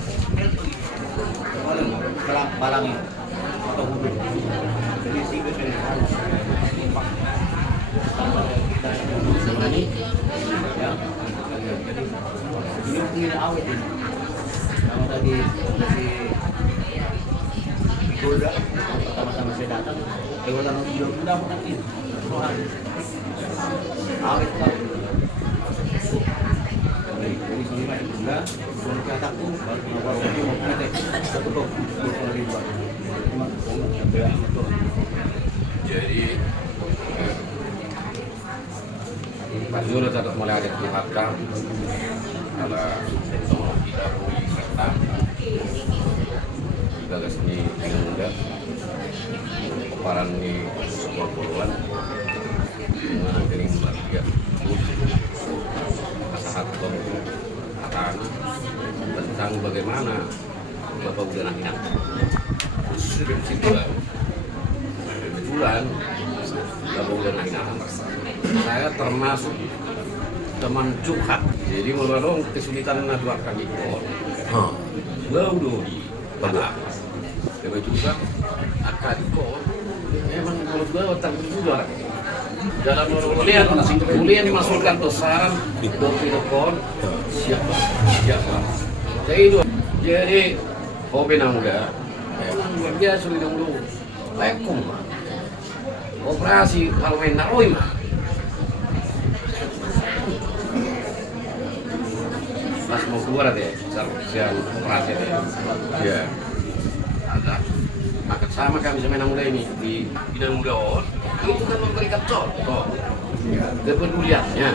kalau balangin atau hudud jadi tiga kali harus kita sebenarnya ya jadi ini punya awet ini kalau tadi Golda, pertama-tama saya datang, wala nang bilang, udah mo natin, rohan. Awit ka. Jadi semua itu Golda, kung nagkatakbo, baru nawawa ko, magpinatay, sa tutok, tutok na rin ba? Jadi, Pak Zul tetap mulai ada diharapkan ala tidak boleh serta gagas ini muda keparan di semua puluhan mengakhiri bahagia masalah akan tentang bagaimana Bapak udah nanya khusus di situ kebetulan Bapak udah nanya saya termasuk teman curhat jadi melalui kesulitan mengadukan itu udah pada Dewa juga akadiko memang menurut gue otak juga dalam kuliah dimasukkan ke saran dokter siapa jadi hobi nangga Luar biasa dulu. Lekum. Operasi kalau main naroi mah. Mas mau keluar deh, siang operasi deh. Ya. Ada. Maka sama kami sama anak muda ini di bidang muda itu kan memberikan contoh kepeduliannya.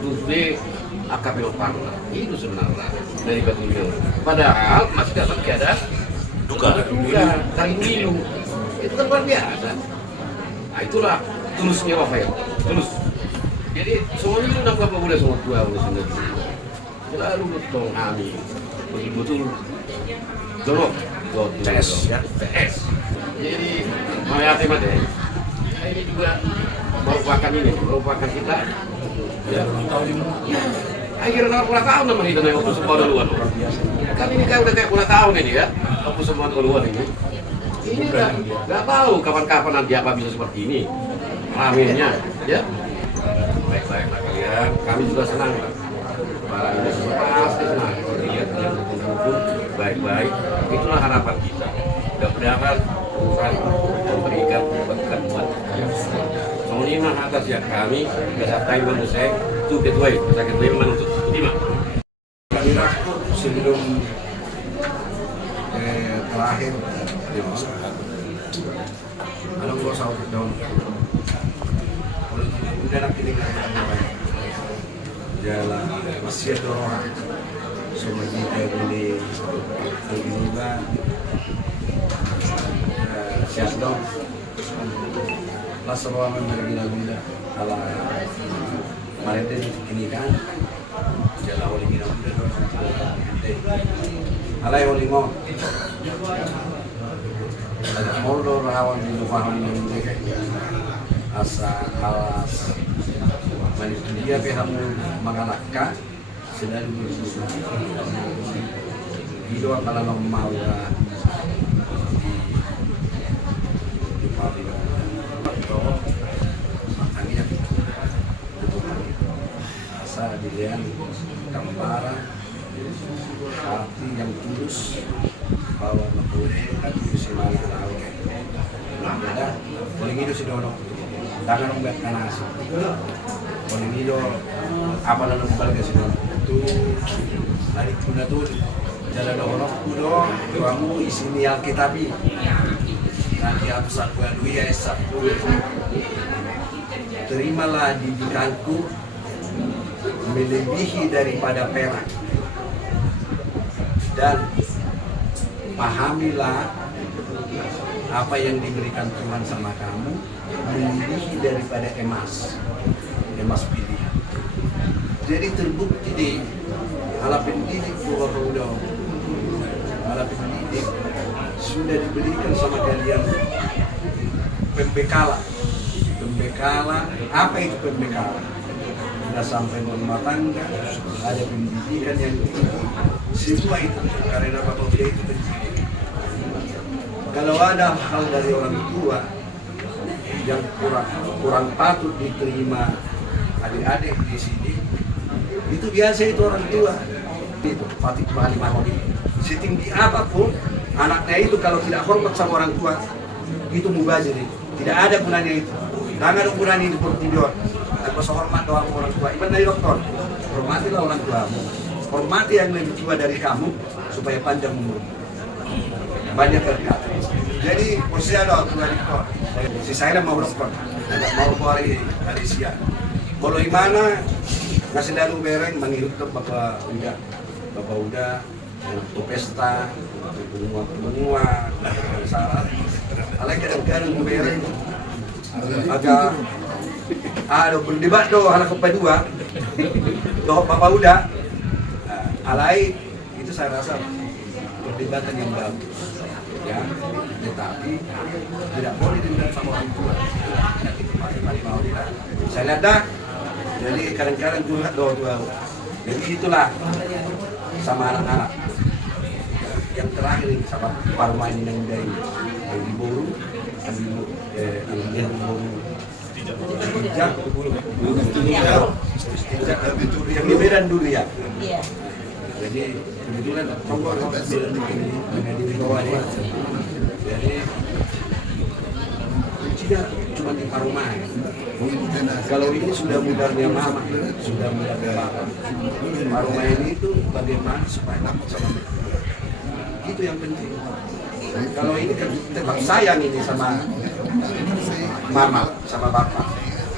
Terus AKP Opangla itu sebenarnya dari Batu Milu. Padahal masih dapat keadaan duga tarik milu itu kan luar biasa. Nah itulah tulusnya Rafael, tulus. Jadi semuanya itu nampak boleh semua tua oleh sendiri. Selalu betul kami betul-betul dorong PS ya PS. Jadi Malayati Made ini juga merupakan kita ya akhirnya puluhan tahun nama kita nih waktu semua duluan kan ini kayak udah kayak puluhan tahun ini ya waktu semua duluan ini nggak tahu kapan-kapan nanti apa bisa seperti ini ramennya ya baik-baik lah kalian kami juga senang lah barang ini pasti senang kalau dilihat kalian betul-betul baik-baik itulah harapan kita mudah-mudahan Tuhan memberikan berkat buat kalian Soalnya atas ya kami kesatai manusia itu ketua menuntut lima. Kira sebelum terakhir di masyarakat, kalau gua sahur daun, kalau udah nak ini jalan masih ada orang, semua kita boleh juga siap dong. Pasal gila-gila ala Marete ini kan jalan oleh gila-gila ala yang oleh ada moldo rawan di luar ini asa alas dia pihak mengalahkan selalu hidup kalau normal ya makanya asa dilihat gambaran hati yang tulus bahwa boleh kan si mana tahu ada boleh hidup si dono tangan umbet kanas boleh hidup apa lalu balik si dono itu hari kuda tuh jalan dono kudo kamu isi Alkitabi nanti aku satu ya satu terimalah didikanku melebihi daripada perak dan pahamilah apa yang diberikan Tuhan sama kamu melebihi daripada emas pilihan. Jadi terbukti di ala pendidik ala pendidik sudah diberikan sama kalian pembekalan. Apa itu pembekalan? Sudah sampai rumah tangga, ada pendidikan yang tinggi. Semua itu karena Bapak Uda itu pendidik. Kalau ada hal dari orang tua yang kurang patut diterima adik-adik di sini, itu biasa itu orang tua. Itu Fatih Bali Mahodi. Setinggi apapun anaknya itu kalau tidak hormat sama orang tua itu mubazir itu. Tidak ada gunanya itu. Tidak ada gunanya itu bertindak. Kalau hormat doang orang tua. Ibarat dari dokter. Hormatilah orang tuamu. Hormati yang lebih tua dari kamu supaya panjang umur. Banyak berkat. Jadi posisi ada waktu dari kor. Si saya mau dokter. Mau hari siang. Kalau gimana ngasih dalu bereng menghirup Bapak Uda. Untuk pesta, untuk benua, salah. Alai kadang-kadang bereng agak ada berdebat doh anak kedua doh Bapak Uda. Alai itu saya rasa perdebatan yang bagus, ya. Tetapi tidak boleh dendam sama orang tua. Saya lihat dah. Jadi kadang-kadang curhat doh tua. Jadi itulah sama anak-anak. Yang terakhir ini sama parma ini yang dari Boru, yang di Medan dulu ya. Jadi kebetulan Tonggo di bawah dia. Jadi tidak cuma di Parumai. Kalau ini sudah mudarnya mama, sudah mudarnya bapak. Parumai ini itu bagaimana supaya dapat sama itu yang penting. Kalau ini kan tetap sayang ini sama mama, sama bapak.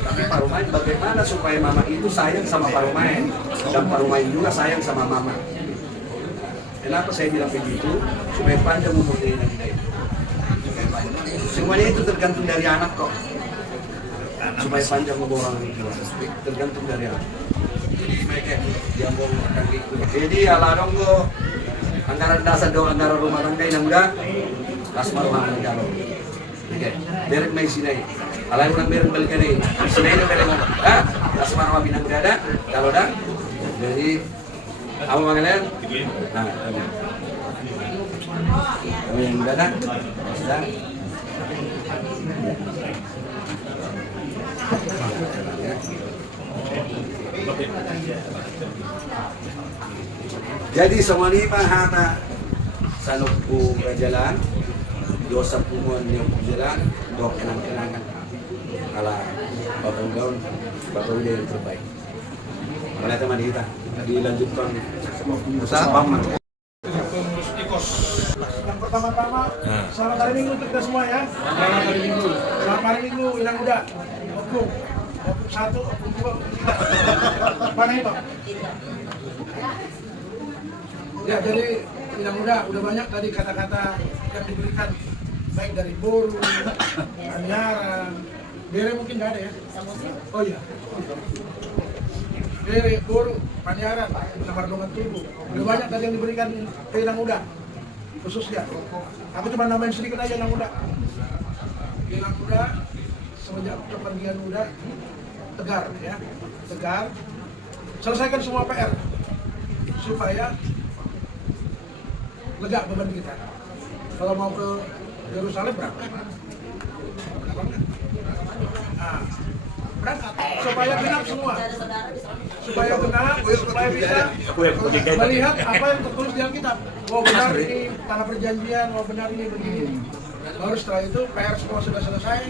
Tapi Parumai bagaimana supaya mama itu sayang sama Parumai dan Parumai juga sayang sama mama. Kenapa saya bilang begitu? Supaya panjang umurnya kita. Semuanya itu tergantung dari anak kok. Supaya panjang umur orang itu tergantung dari anak. Jadi mereka jambong kaki itu. Jadi ala donggo anggaran dasar do anggaran rumah tangga yang muda kasmar mana kalau. Oke, berek mai sinai. Ala orang berek balik ni. Sinai itu berek ngomong. Kasmar mana binang ada kalau dah. Jadi apa mangalen? Nah, kami yang muda dah. Sudah. Jadi semua lima hana sanuku jalan, dosa pumuan yang jalan, dua kenang-kenangan ala bapak gaun, bapak udah yang terbaik. Mana teman kita dilanjutkan usaha paman. Yang pertama-tama, selamat hari Minggu untuk kita semua ya. Selamat hari Minggu. Selamat hari Minggu, Ilang Muda. Opung 1, Opung 2, Opung 3. Mana itu? Ya, jadi Ilang Muda udah banyak tadi kata-kata yang diberikan, baik dari Boru, Anyaran, Bere mungkin nggak ada ya? Oh iya. Bere, Boru, Panyaran, Namar Dongan Tubuh. Udah banyak tadi yang diberikan ke Ilang Muda. Khususnya, aku cuma nambahin sedikit aja Ilang Muda. Ilang Muda semenjak kepergian Muda tegar ya, tegar. Selesaikan semua PR supaya lega beban kita. Kalau mau ke Yerusalem berapa? Nah, berangkat supaya genap semua, supaya genap, supaya bisa melihat apa yang tertulis di Alkitab. Oh benar ini tanah perjanjian, oh benar ini begini. Baru setelah itu PR semua sudah selesai,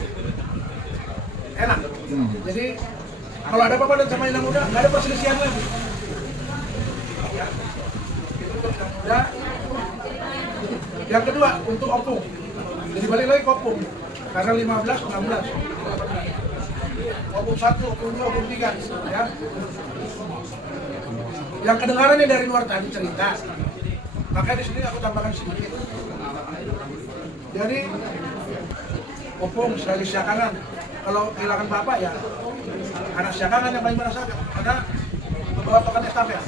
enak. Jadi kalau ada apa-apa dan sama Ilang Muda, nggak ada perselisihan lagi. Ya, itu untuk Ilang Muda. Yang kedua untuk Opung, jadi balik lagi ke Opung, karena 15, 16, Opung 1, Opung 2, Opung 3, ya. Yang kedengarannya dari luar tadi cerita, makanya di sini aku tambahkan sedikit. Jadi Opung sebagai siakangan, kalau kehilangan bapak ya anak siakangan yang paling merasakan, karena membawa token estafet.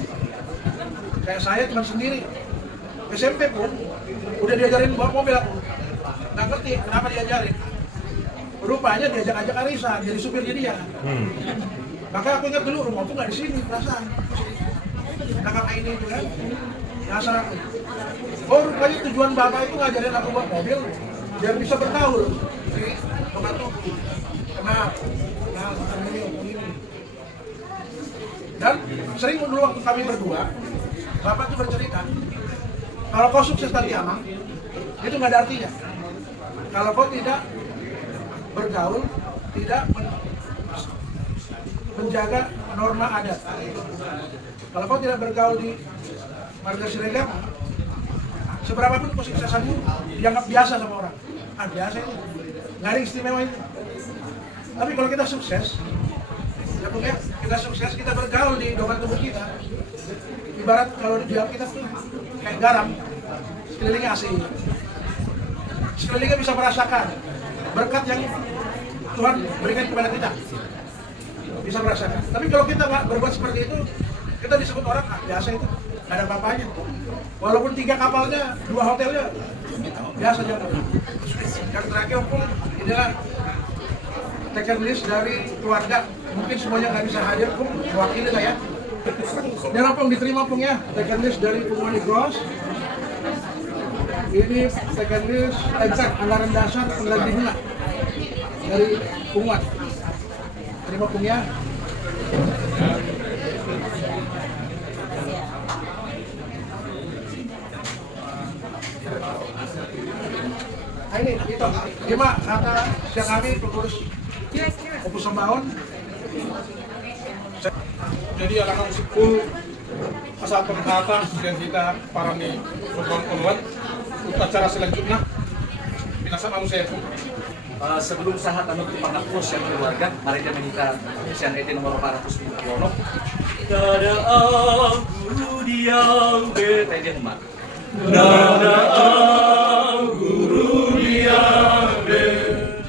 Kayak saya cuma sendiri, SMP pun udah diajarin bawa mobil aku, nggak ngerti kenapa diajarin. Rupanya diajak-ajak arisan, jadi supirnya dia. Maka aku ingat dulu rumah aku nggak di sini, perasaan. Nah kakak ini itu kan, asal aku. Oh rupanya tujuan bapak itu ngajarin aku buat mobil, biar bisa bergaul. Jadi tomat tuh, kenal ini. Dan sering dulu waktu kami berdua, bapak tuh bercerita, kalau kau sukses tadi Amang, itu nggak ada artinya. Kalau kau tidak bergaul, tidak menjaga norma adat. Kalau kau tidak bergaul di marga Siregar, seberapapun kesuksesanmu dianggap biasa sama orang. Ah biasa itu, nggak ada istimewa itu. Tapi kalau kita sukses, ya pokoknya kita sukses, kita bergaul di domain tubuh kita. Ibarat kalau di Alkitab tuh kayak garam, sekelilingnya asing. Sekelilingnya bisa merasakan berkat yang Tuhan berikan kepada kita. Bisa merasakan. Tapi kalau kita nggak berbuat seperti itu, kita disebut orang biasa itu, nggak ada apa-apanya. Walaupun 3 kapalnya, 2 hotelnya, biasa aja. Yang terakhir pun inilah taken list dari keluarga. Mungkin semuanya nggak bisa hadir, pun mewakili lah ya. Ini Pung diterima Pung ya, taken list dari Pungwani Gros. Ini taken list anggaran dasar pengganti bunga dari Pungwan. Terima Pung ya. ini itu gimana kata siang kami pengurus Opus Sembaon. Jadi anak sikul asal penghata dan kita para nih pengumuman untuk acara selanjutnya. Minasa manusia itu. Sebelum sahat anu pangapus yang keluarga, mari kita sian ete nomor 450. Tada guru diam be tadi emak. Tada guru diam be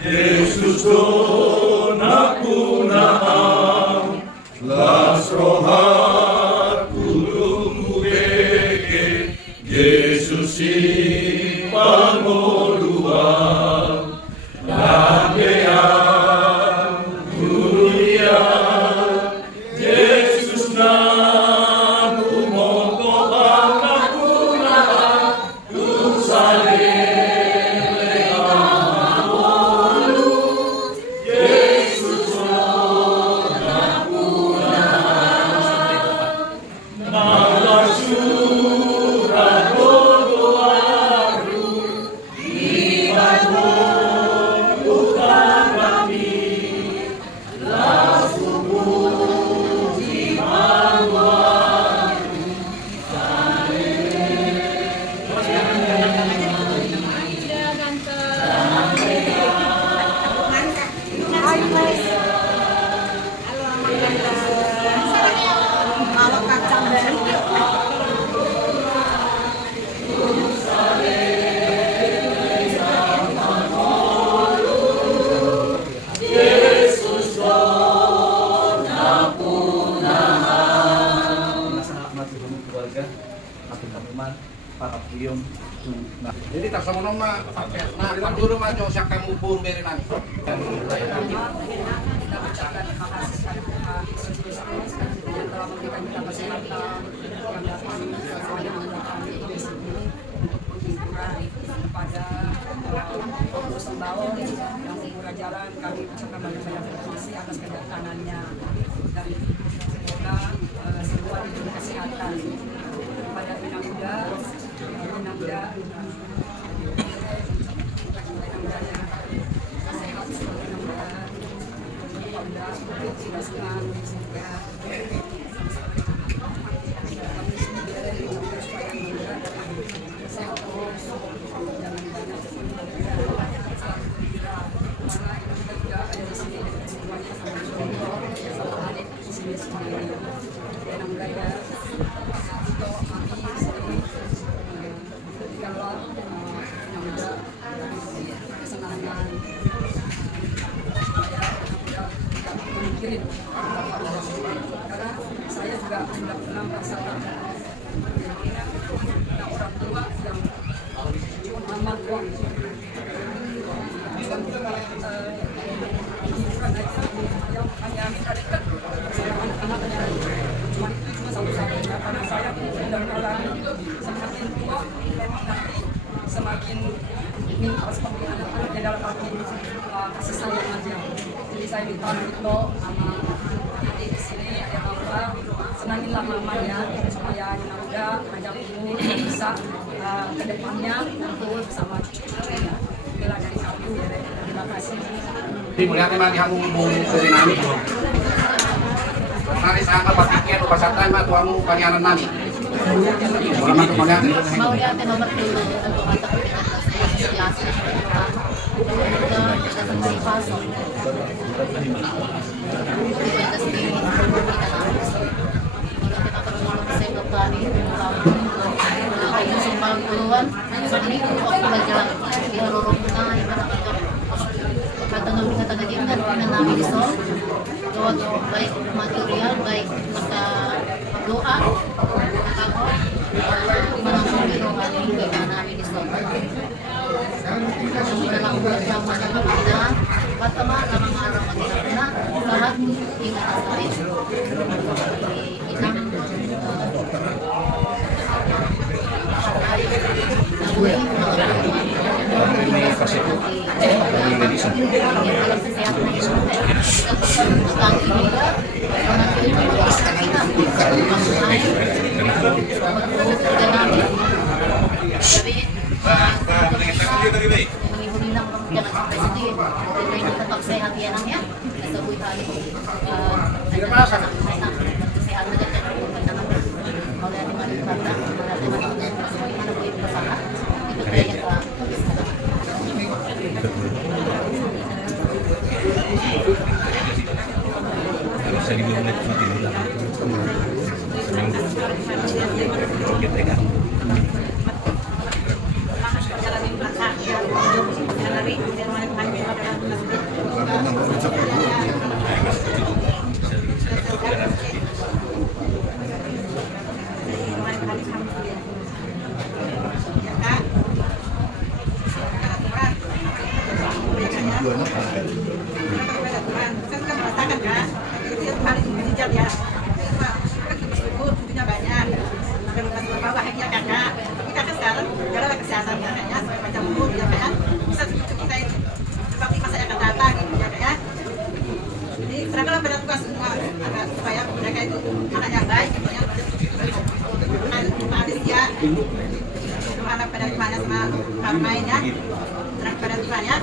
Yesus dona punaham las rohat kulum beke Yesus simpan moduam Nagean dunia Yesus namu mongko bangkuna kusale Yesus napuna malah surat doaru ibadah Jadi tak sama nama, nah guru mah jauh siapa kamu pun berenan. Kita ucapkan terima kasih kepada Tuhan Yesus Kristus yang telah memberikan kita kesehatan yang dapat menyembuhkan kami sendiri untuk penghiburan kepada Opus Sembaon yang membuka jalan. Kami ucapkan banyak-banyak terima kasih atas kedatangannya dan semoga semua diberi kesehatan kepada Bina Muda sehat karena saya juga tidak pernah merasakan orang tua yang amat kuat hiburan aja yang kami minta dekat sama anak-anaknya cuma itu cuma satu-satunya karena saya sudah mengalami semakin tua memang nanti semakin ingin harus memberi anak-anak di dalam arti kasih sayang aja. Jadi saya minta itu sama adik di sini ada Mama, senanginlah mamanya supaya Nina Muda ajak umur bisa ke depannya kumpul bersama cucu-cucunya. Inilah dari kami. Terima kasih. Di melihat memang kamu mau berinami. Mari sama pastikan lupa santai mah tuamu panyaran nami. Orang mah kemana? Mau lihat nomor dulu untuk mata kelas. Kita sampai pasok. Baik material, baik maka doa, menghibur Anak pada Tuhan sama karmainya, anak pada Tuhan ya.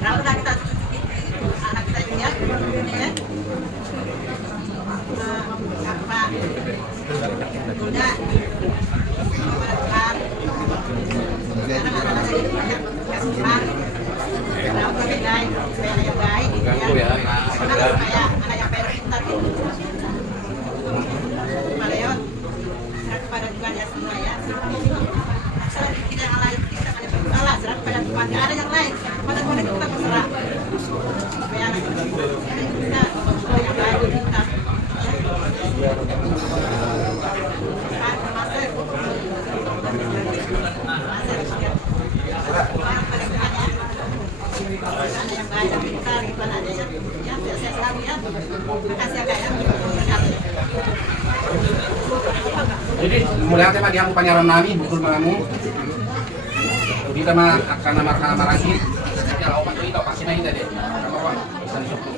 Rambutlah kita cuci anak kita ini ya. Apa? Udah. Pada Tuhan. Anak-anak ini banyak kasih Tuhan. Rambut yang baik, supaya yang baik. Supaya anak yang baik pintar. Maleo, kepada Tuhan ya semua ya. Tidak yang lain kita hanya bersalah, serah kepada Tuhan. Tidak ada yang lain. Pada Tuhan kita berserah. Supaya kita yang baik kita. Yang baik kita gimana aja ya. Ya, saya selalu ya. Makasih ya Kak ya. Jadi mulai tema dia mau panyaran nami betul mengamu. Kita mah karena marah-marah ini. Kalau obat itu pasti naik tadi. Bisa disebut.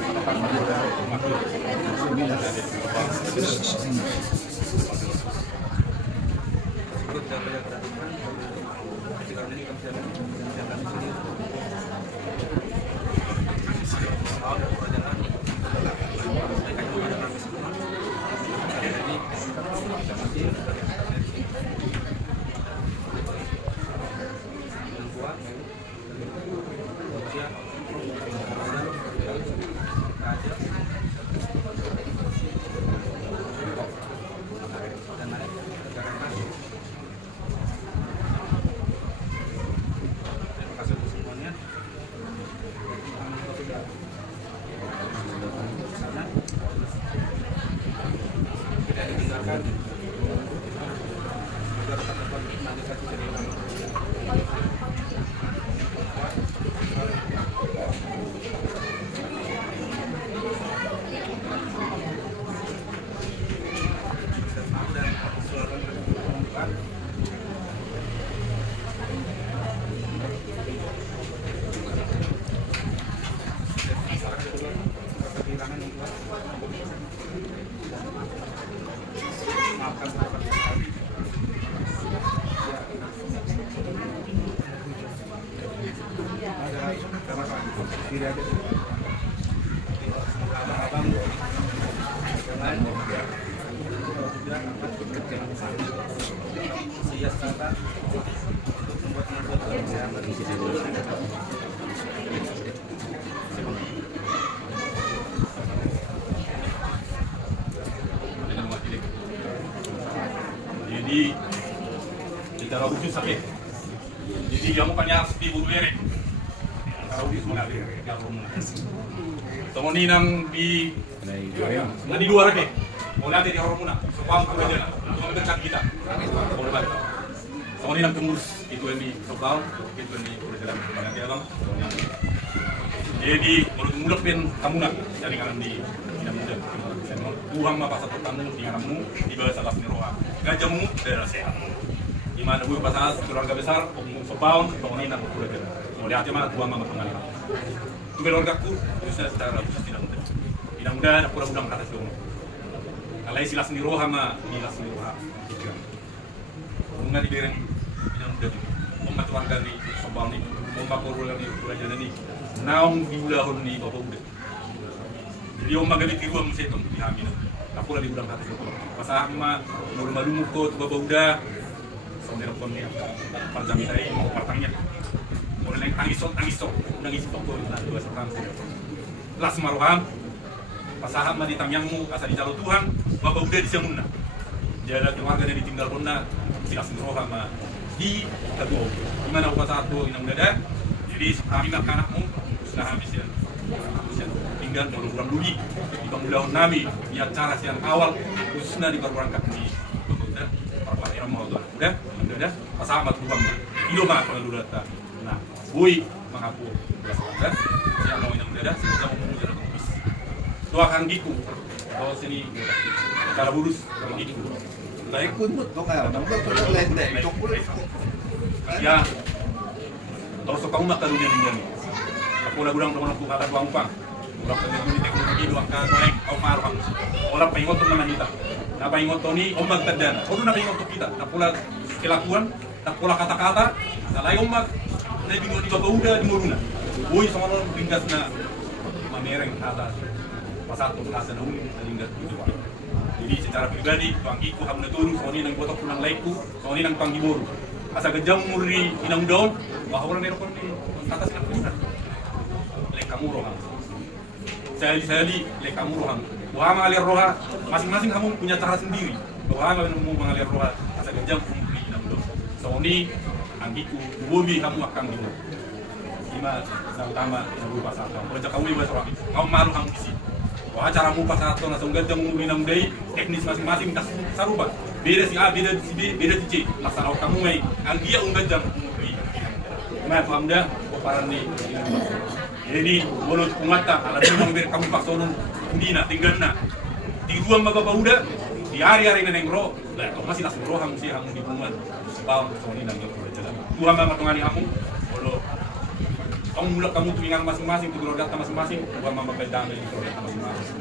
Jadi kita rujuk sakit. Jadi kamu kanya sepi bulu lere. Kalau di mana lere? Tunggu ni nang di luar ke? Mau nanti di orang mana? Sekarang kita jalan. Tunggu dekat kita. Boleh balik. Tunggu ni nang tembus itu yang di Sokal, itu yang di perjalanan nanti alam. Jadi menurut mulut pun kamu nak dari kanan di muda. Tuhan mapa satu tamu di kamu di bawah salah roha. Gajamu daerah sehat. Di mana gue pasal keluarga besar, umum Sopaun, tahun ini nak berkurang. Mau lihat mana Tuhan mama pengalim. Itu keluarga ku, khususnya secara khusus tidak muda. Tidak muda, nak kurang kata dong. Kalau silas ni roha mah, silas ni roha. Bunga di bereng, tidak muda. Umma keluarga ni Sopaun ni, umma keluarga ni kerajaan ni. Naung di ulahun ni bapak udah. Jadi umma gabi tiruam seton di hamil. Aku lagi udang kata seton. Pasal mah malu ko tu bapak udah. Saudara pun ni panjang ini mau partangnya. Mulai naik tangis toko dua sekarang. Las maruham. Pasal mah di tangyangmu asal di jalur Tuhan. Bapak udah di semunna. Jadi keluarga yang ditinggal pun nak silas meroham di kedua. Gimana upah satu yang muda. Jadi kami nak anakmu sudah habis ya. Tinggal kurang duit di pemudaan nami di acara siang awal khususnya di perangkat di pemuda perpaduan mau udah pasamat lubang itu mah kalau data nah bui mengaku udah siang mau yang udah sudah mau menjadi kompis doakan giku kalau sini cara burus giku baik kunut kok kayak nampak sudah lendek ya terus kamu makan dunia ini aku gudang teman aku kata buang pang orang peneliti teknologi luang kan naik kau marah orang pengot tu mana kita na pengot tu ni ombak terdan kau tu na pengot tu kita na pula kelakuan, tak pola kata-kata, salayong mag na di babauda di moruna. Boy sama orang ringgas na mamereng atas pasatong kasa na uli na ringgas dito. Jadi secara pribadi, panggiku ham na turun, so ni nang botok kunang laiku, so ni nang panggiboro. Asa gajang muri inang daon, bahwa orang nerokon ni atas na kuna. Lek kamuro ham. Sali lek kamuro ham. Wah mengalir roha, masing-masing kamu punya cara sendiri. Wah mengalir roha, asa gajang muri inang daon. So ni anggiku, bobi kamu akan dulu. Lima sa utama na lupa sa ato. Kaya kamu iba sa kamu malu kamu isi. Wah cara mu pas ato na sunggan jang mu inang day, teknis masing-masing das saruba. Beda si A, beda si B, beda si C. Masa kamu may ang dia unggan jang mu. Kaya paham dah, paparan ni. Jadi mulut kumata, ala dimang ber kamu paksonon hindi na tinggal na. Di ruang magabauda, di hari-hari na nengro, lah masih langsung roh kamu sih kamu di bungan. Sebab so ni nang jalan. Tuhan mengatungani kamu, kalau kamu mulak kamu tuingan masing-masing, tu produk masing-masing, Tuhan membedang dari produk masing-masing.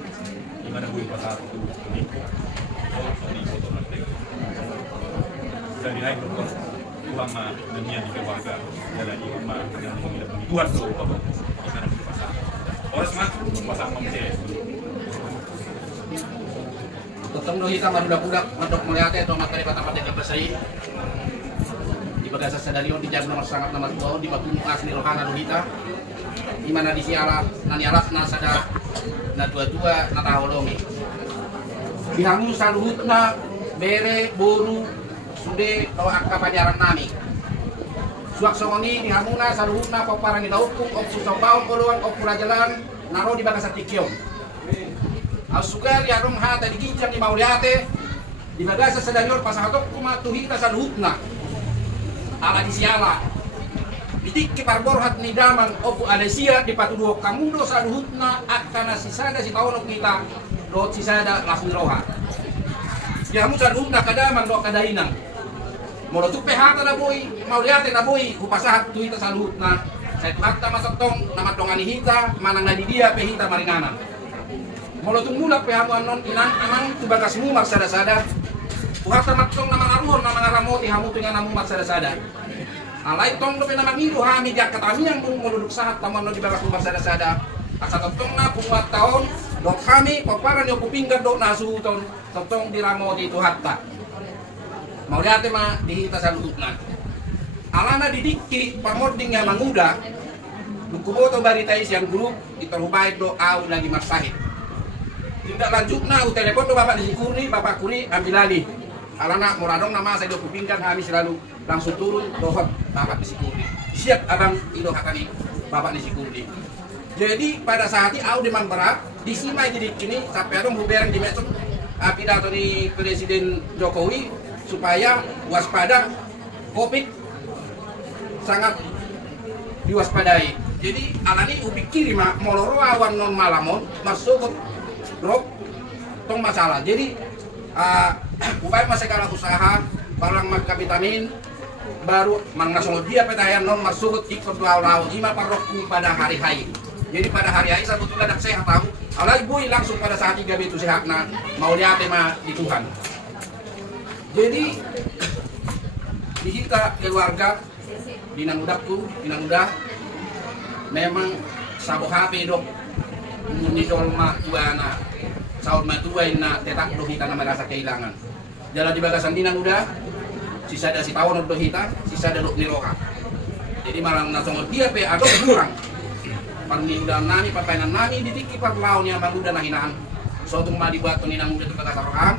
Di mana boleh pasar itu nipu, sorry foto nanti. Jadi naik terus Tuhan mah dunia di keluarga, jalan di rumah, jalan di hidup Tuhan tu apa? Di mana boleh pasar. Orang semua pasar memceh. Totong do hita marudak-udak matok melihatnya atau materi patah-patah gabasai. Di bagasa sadarion di jam nomor sangat nomor 2 di bagung asli rohana do hita. Di mana di siala nani alas na sada na dua-dua na taholongi. Dihangu saluhutna bere boru sude to akka pajaran nami. Suak songoni dihamuna saluhutna paparang idaukum op susabaon oluan op pulajalan naro di bagasa tikyong. Asukar ya rong hata di kijang di mauliate di bagasa sadarion pasahatok kumatuhita saluhutna. Ala di siala bidik kiparborhat ni daman opu alesia di patuduo kamudo saluhutna akana sisada si taonok kita dot sisada lasmi roha diamu saluhutna kadaman do kadainang molo tu pehata na boy mauliate na boy upasahat tu ita saluhutna saya tuhatta masatong namatongani hita manang na di dia pehita maringanan molo tu mulak pehamu anon inan amang tu bagasmu maksada-sada Tuhatta matong na mga aruhon na mga ramoti hamuto nga namong magsada-sada. Alay tong do pinamangiro hami jak katami ang mong muluduk sahat taman no di bagas magsada-sada. At sa totong na pumat taon, do kami paparan yung pupinggan do nasuton totong di ramoti Tuhatta. Mauliate ma dihita sa lututna. Alana didikki pamording nga manguda, dukuboto baritai siyang grup iterubay do aw lagi marsahit. Tindak lanjut na telepon do bapak di Sikuri, bapak Kuri ambilali. Alana muradong nama saya do kupingkan kami selalu langsung turun dohot bapak di Sikuri. Siap abang ido hakani bapak di Sikuri. Jadi pada saat itu au demam berat disimai jadi kini sampai ada muberang di medsos pidato di Presiden Jokowi supaya waspada Covid sangat diwaspadai. Jadi alani ubi kiri mah moloro awan non malamon masuk drop tong masalah. Jadi upaya masyarakat usaha barang magkabitamin baru mangnasong dia petayan non masuk ikut law-law ima parokku pada hari hari. Jadi pada hari hari satu tidak sehat tahu. Alai boy langsung pada saat 3 itu sehatna mau lihat mah di Tuhan. Jadi di kita keluarga dinang udakku dinang udah memang sabo HP dok munidol ma tuana saud ma tuain na tetak do hita na merasa kehilangan. Jalan di bagasan dinang udah sisa ada si tawon do hita sisa ada do niroka. Jadi malang nasong dia pe adok kurang. Pandi udah nani papainan nani ditiki par launnya bang udah nahinaan. So tung ma dibuat to ninang udah tebagas roham.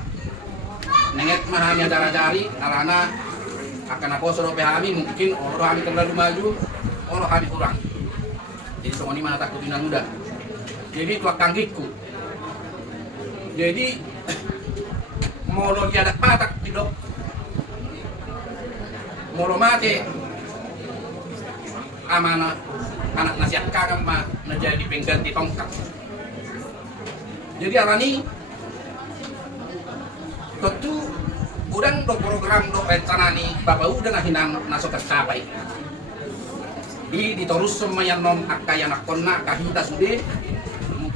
Nenget mah hanya cara-cari alana akan aku suruh kami mungkin orang kami terlalu maju orang kami kurang. Jadi semua ini mana takut dinang udah. Jadi tuak kanggikku. Jadi molo dia ada patak tidak molo mati amanah anak nasihat kakak mah menjadi pengganti tongkat. Jadi alani tentu udang do program do rencana nih bapak udah nahinan nasok tercapai. Di terus semayan non akayan akonna kahita sude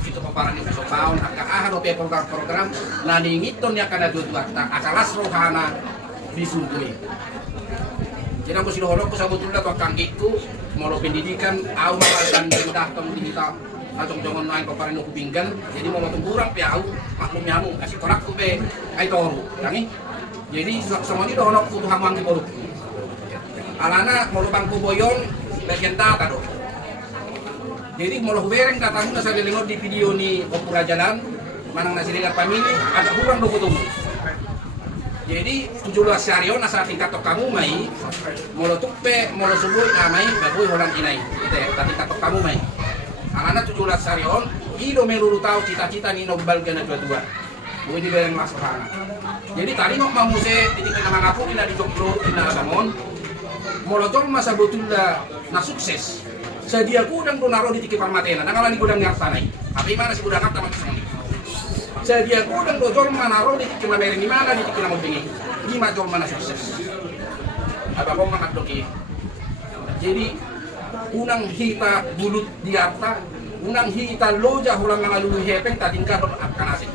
itu paparan itu sopaun aka do program-program nani ngiton ya kana dudu akta akalas rohana disungkui. Jadi aku sudah honok sebetulnya tuh kangkiku mau pendidikan, aku makan datang kita atau jangan naik ke parino kupinggan. Jadi mau potong kurang piau maklumnya kamu kasih korakku be, ay toru, yangi. Jadi semua ini honok tuh hamang di poruk. Alana mau bangku boyong bagian tata dong. Jadi mau bereng datang nasa lelengor di video ni Kopura Jalan, manang nasi dengar pamili ada kurang dong betul. Jadi 17 syarion nasa tingkat kamu mai, molo tupe, molo subuh amai, bagus holan inai, gitu ya. Tingkat kamu mai. Alana 17 syarion, ido melulu tahu cita-cita ni nobal kena dua-dua. Bukan di dalam masalah. Jadi tadi nok mamuse titik nama ngapu ina di Joglo, ina bangun. Molo tol masa betul na sukses. Sedia kudang do naro di titik parmatena, nangalan di gudang ngartanai. Tapi mana si gudang ngarta maksudnya? Sedia kudang do tol manaro di titik mamere di mana di titik namun tinggi. Lima tol mana sukses. Apa kau makan doki? Jadi unang hita bulut di harta, unang hita loja hulang ngalulu hepeng tatingkah akan asing.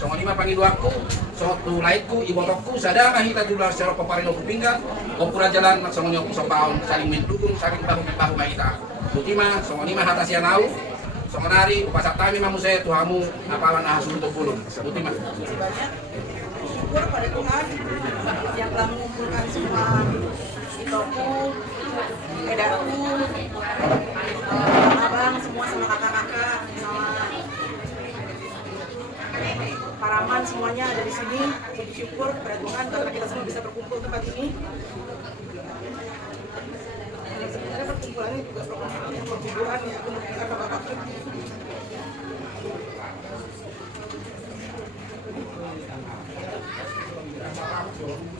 Songo lima pangilu aku, songo tulaitku, ibotokku, sadama hita tular secara paparino kupinggan, Kopura Jalan, songo nyoku sopaon, saling mendukung, saling bahu-bahu mahita. Lutima, songo lima hata sianau, songo nari, upasak tami mamuse, tuhamu, apalan ahasul untuk bulung. Lutima. Banyak syukur pada Tuhan yang telah mengumpulkan semua itoku, edaku, abang, semua sama kakak-kakak, sama Paraman semuanya ada di sini. Jadi syukur pada Tuhan karena kita semua bisa berkumpul tempat ini. Sebenarnya perkumpulannya juga perkumpulan ya, karena Bapak pergi.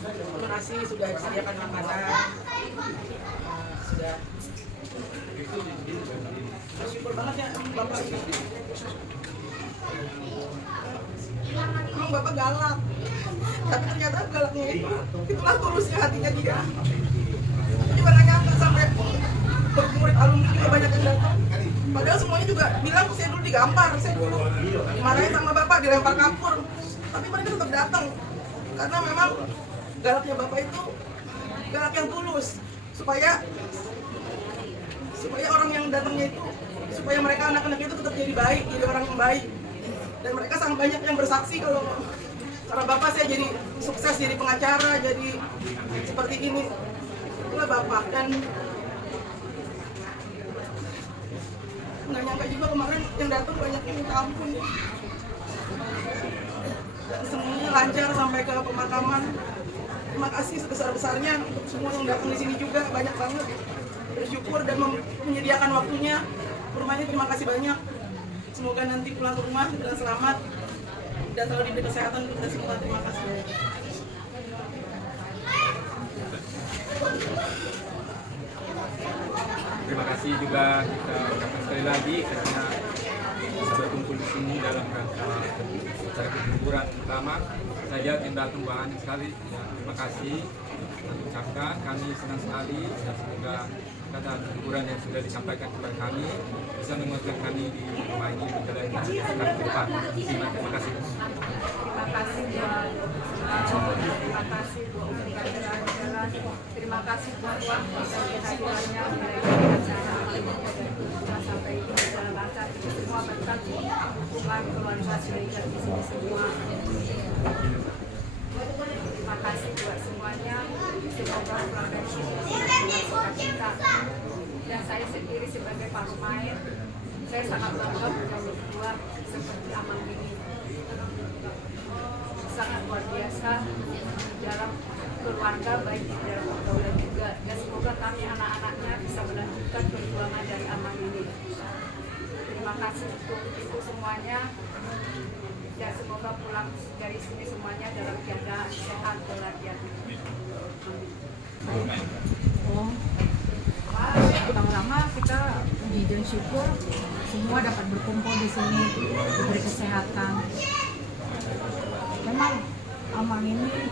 Terima kasih sudah disediakan makanan, sudah bersyukur banget ya Bapak. Emang Bapak galak, tapi ternyata galaknya itulah tulusnya hatinya dia. Aku juga nggak nyangka sampai bermurid alumni juga banyak yang datang. Padahal semuanya juga bilang saya dulu digampar, saya dulu dimarahin sama Bapak, dilempar kapur. Tapi mereka tetap datang karena memang galaknya Bapak itu galak yang tulus, supaya orang yang datangnya itu, supaya mereka anak-anaknya itu tetap jadi baik, jadi orang yang baik. Dan mereka sangat banyak yang bersaksi kalau karena Bapak saya jadi sukses jadi pengacara, jadi seperti ini. Itulah Bapak. Dan nggak nyangka juga kemarin yang datang banyak yang minta ampun. Dan semuanya lancar sampai ke pemakaman. Terima kasih sebesar-besarnya untuk semua yang datang di sini juga, banyak banget. Bersyukur dan menyediakan waktunya. Rumahnya terima kasih banyak. Semoga nanti pulang ke rumah dengan selamat dan selalu diberi kesehatan untuk kita semua. Terima kasih. Terima kasih juga kita ucapkan sekali lagi karena bisa berkumpul di sini dalam rangka acara hiburan pertama. Saja yang datang banyak sekali. Ya, terima kasih. Kami ucapkan kami senang sekali dan semoga kata hiburan yang sudah disampaikan kepada kami bisa menguatkan kami di rumah ini menjalani akan ke depan. Terima kasih. Terima kasih buat terima kasih buat jalan-jalan. Terima kasih buat kehadirannya dari acara sampai ini berjalan lancar. Semua berkat hubungan keluarga sudah di sini semua. Terima kasih buat semuanya. Semoga pulang dari sini dengan sukacita. Dan saya sendiri sebagai pemain, saya sangat bangga punya berdua seperti Aman ini. Sangat luar biasa dalam keluarga, baik di dalam pergaulan juga. Dan semoga kami anak-anaknya bisa melanjutkan perjuangan dari Aman ini. Terima kasih untuk itu semuanya. Dan semoga pulang dari sini semuanya dalam keadaan sehat walafiat. Pertama-tama kita puji dan syukur semua dapat berkumpul di sini, diberi kesehatan. Memang Aman ini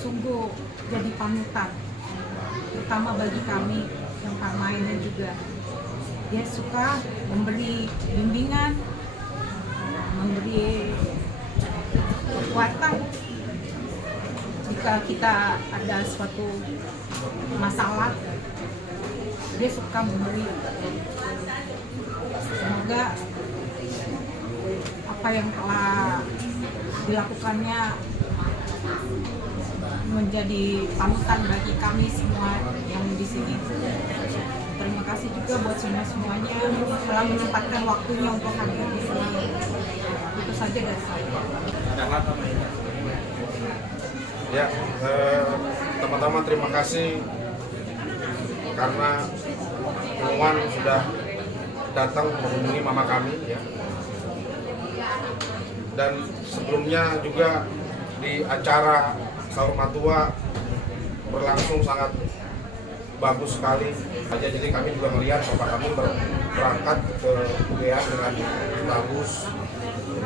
sungguh jadi panutan, terutama bagi kami yang pemainnya juga. Dia suka memberi bimbingan, memberi kekuatan di jika kita ada suatu masalah, dia suka memberi. Semoga apa yang telah dilakukannya menjadi panutan bagi kami semua yang di sini. Terima kasih juga buat semuanya telah menyempatkan waktunya untuk hadir di sini. Itu saja dari saya. Ya, teman-teman terima kasih karena Iwan sudah datang menghubungi mama kami ya. Dan sebelumnya juga di acara sahur matua berlangsung sangat bagus sekali aja, jadi kami juga melihat bapak kami berangkat ke UGA dengan bagus,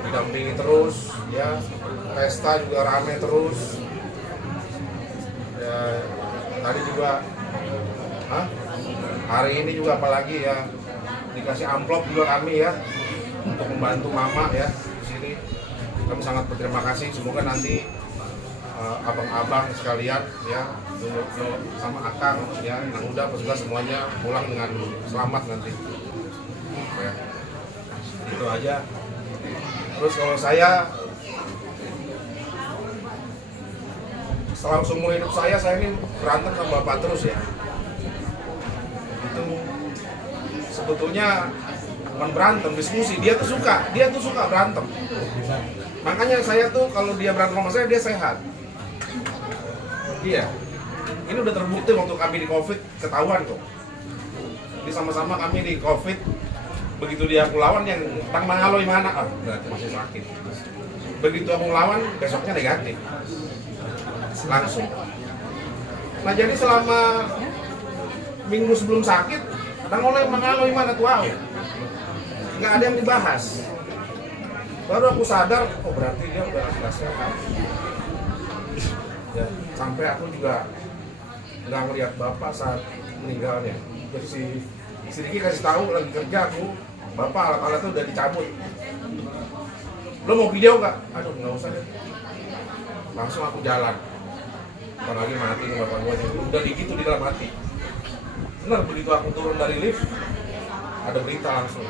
didampingi terus ya, pesta juga rame terus ya. Tadi juga hari ini juga apalagi ya dikasih amplop juga kami ya untuk membantu mama ya di sini. Kami sangat berterima kasih, semoga nanti abang-abang sekalian ya, sama akang ya, yang udah juga semuanya pulang dengan selamat nanti ya. Itu aja. Terus kalau saya selama seumur hidup saya ini berantem sama bapak terus ya. Itu sebetulnya bukan berantem, diskusi. Dia tuh suka berantem. Makanya saya tuh kalau dia berantem sama saya, dia sehat. Iya, ini udah terbukti waktu kami di COVID, ketahuan kok. Jadi sama-sama kami di COVID, begitu dia aku lawan yang tang mangaloi mana, berarti masih sakit. Begitu aku lawan, besoknya negatif, langsung. Nah jadi selama minggu sebelum sakit, tang mangaloi mana tuh nggak ada yang dibahas. Baru aku sadar, oh berarti dia udah nggak sehat. Ya, sampai aku juga nggak ngeliat bapak saat meninggalnya. Jadi si Riki kasih tahu lagi kerja aku, bapak alat-alatnya udah dicabut. Lo mau video nggak? Aduh nggak usah deh. Langsung aku jalan. Ntar lagi mati nih bapak gue, udah digitu di dalam hati. Benar, begitu aku turun dari lift, ada berita langsung.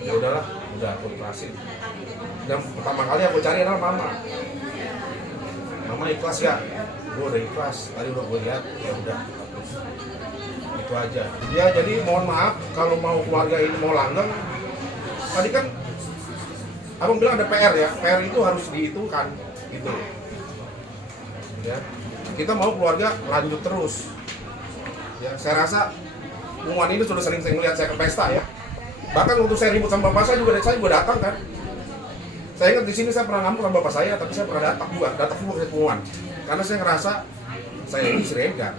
Ya udahlah, udah aku ikhlasin. Yang pertama kali aku cari adalah mama. Mama ikhlas ya, gue udah ikhlas. Tadi udah gue lihat, ya udah bagus. Itu aja. Ya jadi mohon maaf kalau mau keluarga ini mau langgeng. Tadi kan abang bilang ada PR ya, PR itu harus dihitungkan gitu. Ya, kita mau keluarga lanjut terus. Ya, saya rasa Muan ini sudah sering melihat saya ke pesta ya. Bahkan waktu saya ribut sama bapak saya juga datang kan. Saya ingat di sini saya pernah ngambek sama bapak saya, tapi saya pernah datang juga ke Muan. Karena saya ngerasa saya ini Siregar.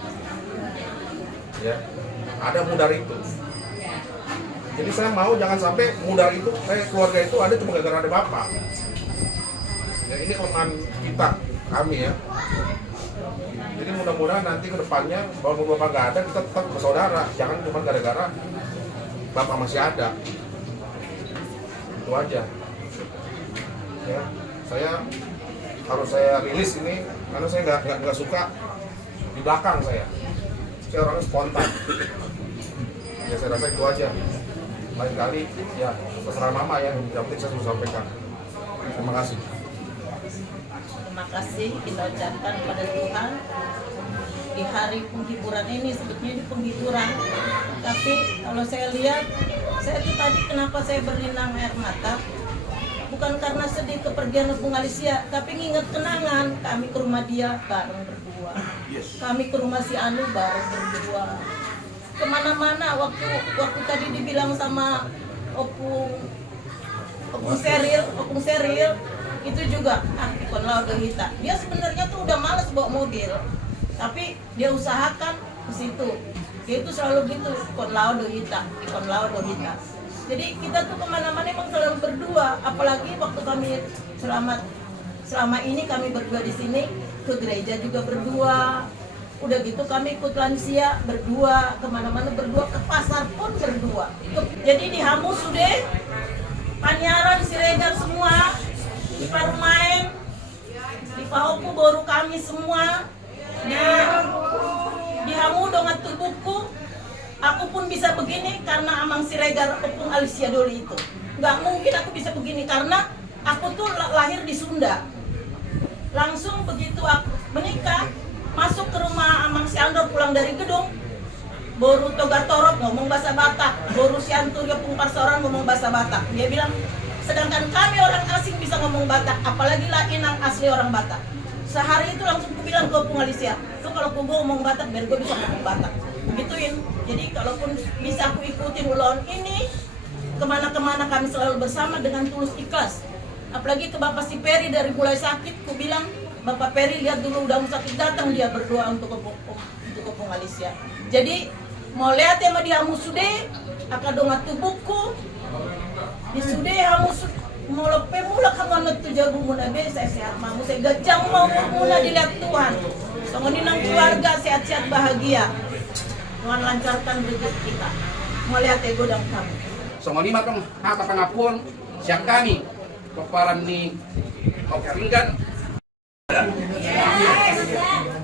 Ya, ada mudar itu. Jadi saya mau jangan sampai mudar itu, keluarga itu ada cuma gara-gara ada bapak. Ya, ini kelemahan kita, kami ya. Jadi mudah-mudahan nanti ke depannya, walaupun bapak nggak ada, kita tetap bersaudara. Jangan cuma gara-gara bapak masih ada. Itu aja. Ya, saya rilis ini karena saya nggak suka di belakang saya orangnya spontan. Ya saya rasa itu aja. Lain kali ya terserah mama ya, yang penting saya sudah sampaikan. Terima kasih. Terima kasih kita ucapkan kepada Tuhan di hari penghiburan ini. Sebetulnya di penghiburan, tapi kalau saya lihat, saya tuh tadi kenapa saya berlinang air mata, bukan karena sedih kepergian Bung Alicia, tapi nginget kenangan kami ke rumah dia bareng berdua, kami ke rumah si Anu bareng berdua, kemana-mana. Waktu tadi dibilang sama Opung Seril itu juga bukan laudo hita. Dia sebenarnya tuh udah males bawa mobil, tapi dia usahakan ke situ. Dia itu selalu gitu, kon laudo hita. Jadi kita tuh kemana-mana emang selalu berdua. Apalagi waktu kami selama ini kami berdua di sini, ke gereja juga berdua. Udah gitu kami ikut lansia berdua, kemana-mana berdua, ke pasar pun berdua. Jadi di Hamus sudah, Panyaran, Siregar semua, di Parmain, di Paoku baru kami semua dihamu dengan tubuhku. Aku pun bisa begini karena Amang Siregar Opung Alicia Doli itu. Nggak mungkin aku bisa begini karena aku tuh lahir di Sunda. Langsung begitu aku menikah, masuk ke rumah Amang Si Andor pulang dari gedung, baru Toga Torok ngomong bahasa Batak, baru Si Anturio Pungparsoran ngomong bahasa Batak. Dia bilang, sedangkan kami orang asing bisa ngomong Batak, apalagi lah Inang asli orang Batak. Sehari itu langsung aku bilang ke Opung Alicia, tuh kalau aku ngomong Batak, biar gue bisa ngomong Batak. Begituin. Jadi kalaupun bisa aku ikutin ulon ini, kemana-kemana kami selalu bersama dengan tulus ikhlas. Apalagi ke Bapak si Peri dari mulai sakit, aku bilang, Bapak Peri lihat dulu udah sakit datang dia berdoa untuk Opung Alicia. Jadi mau lihat sama dia musude, akan dongat tubuhku, di sude hamu mau lepe mula kamu tu jago muna be saya sehat mamu saya gajang mau muna dilihat Tuhan. Songonin nang keluarga sehat-sehat bahagia. Tuhan lancarkan rezeki kita. Mau lihat ego dan kamu. Songoni makang hata pangapon siang kami peparan ni opinggan.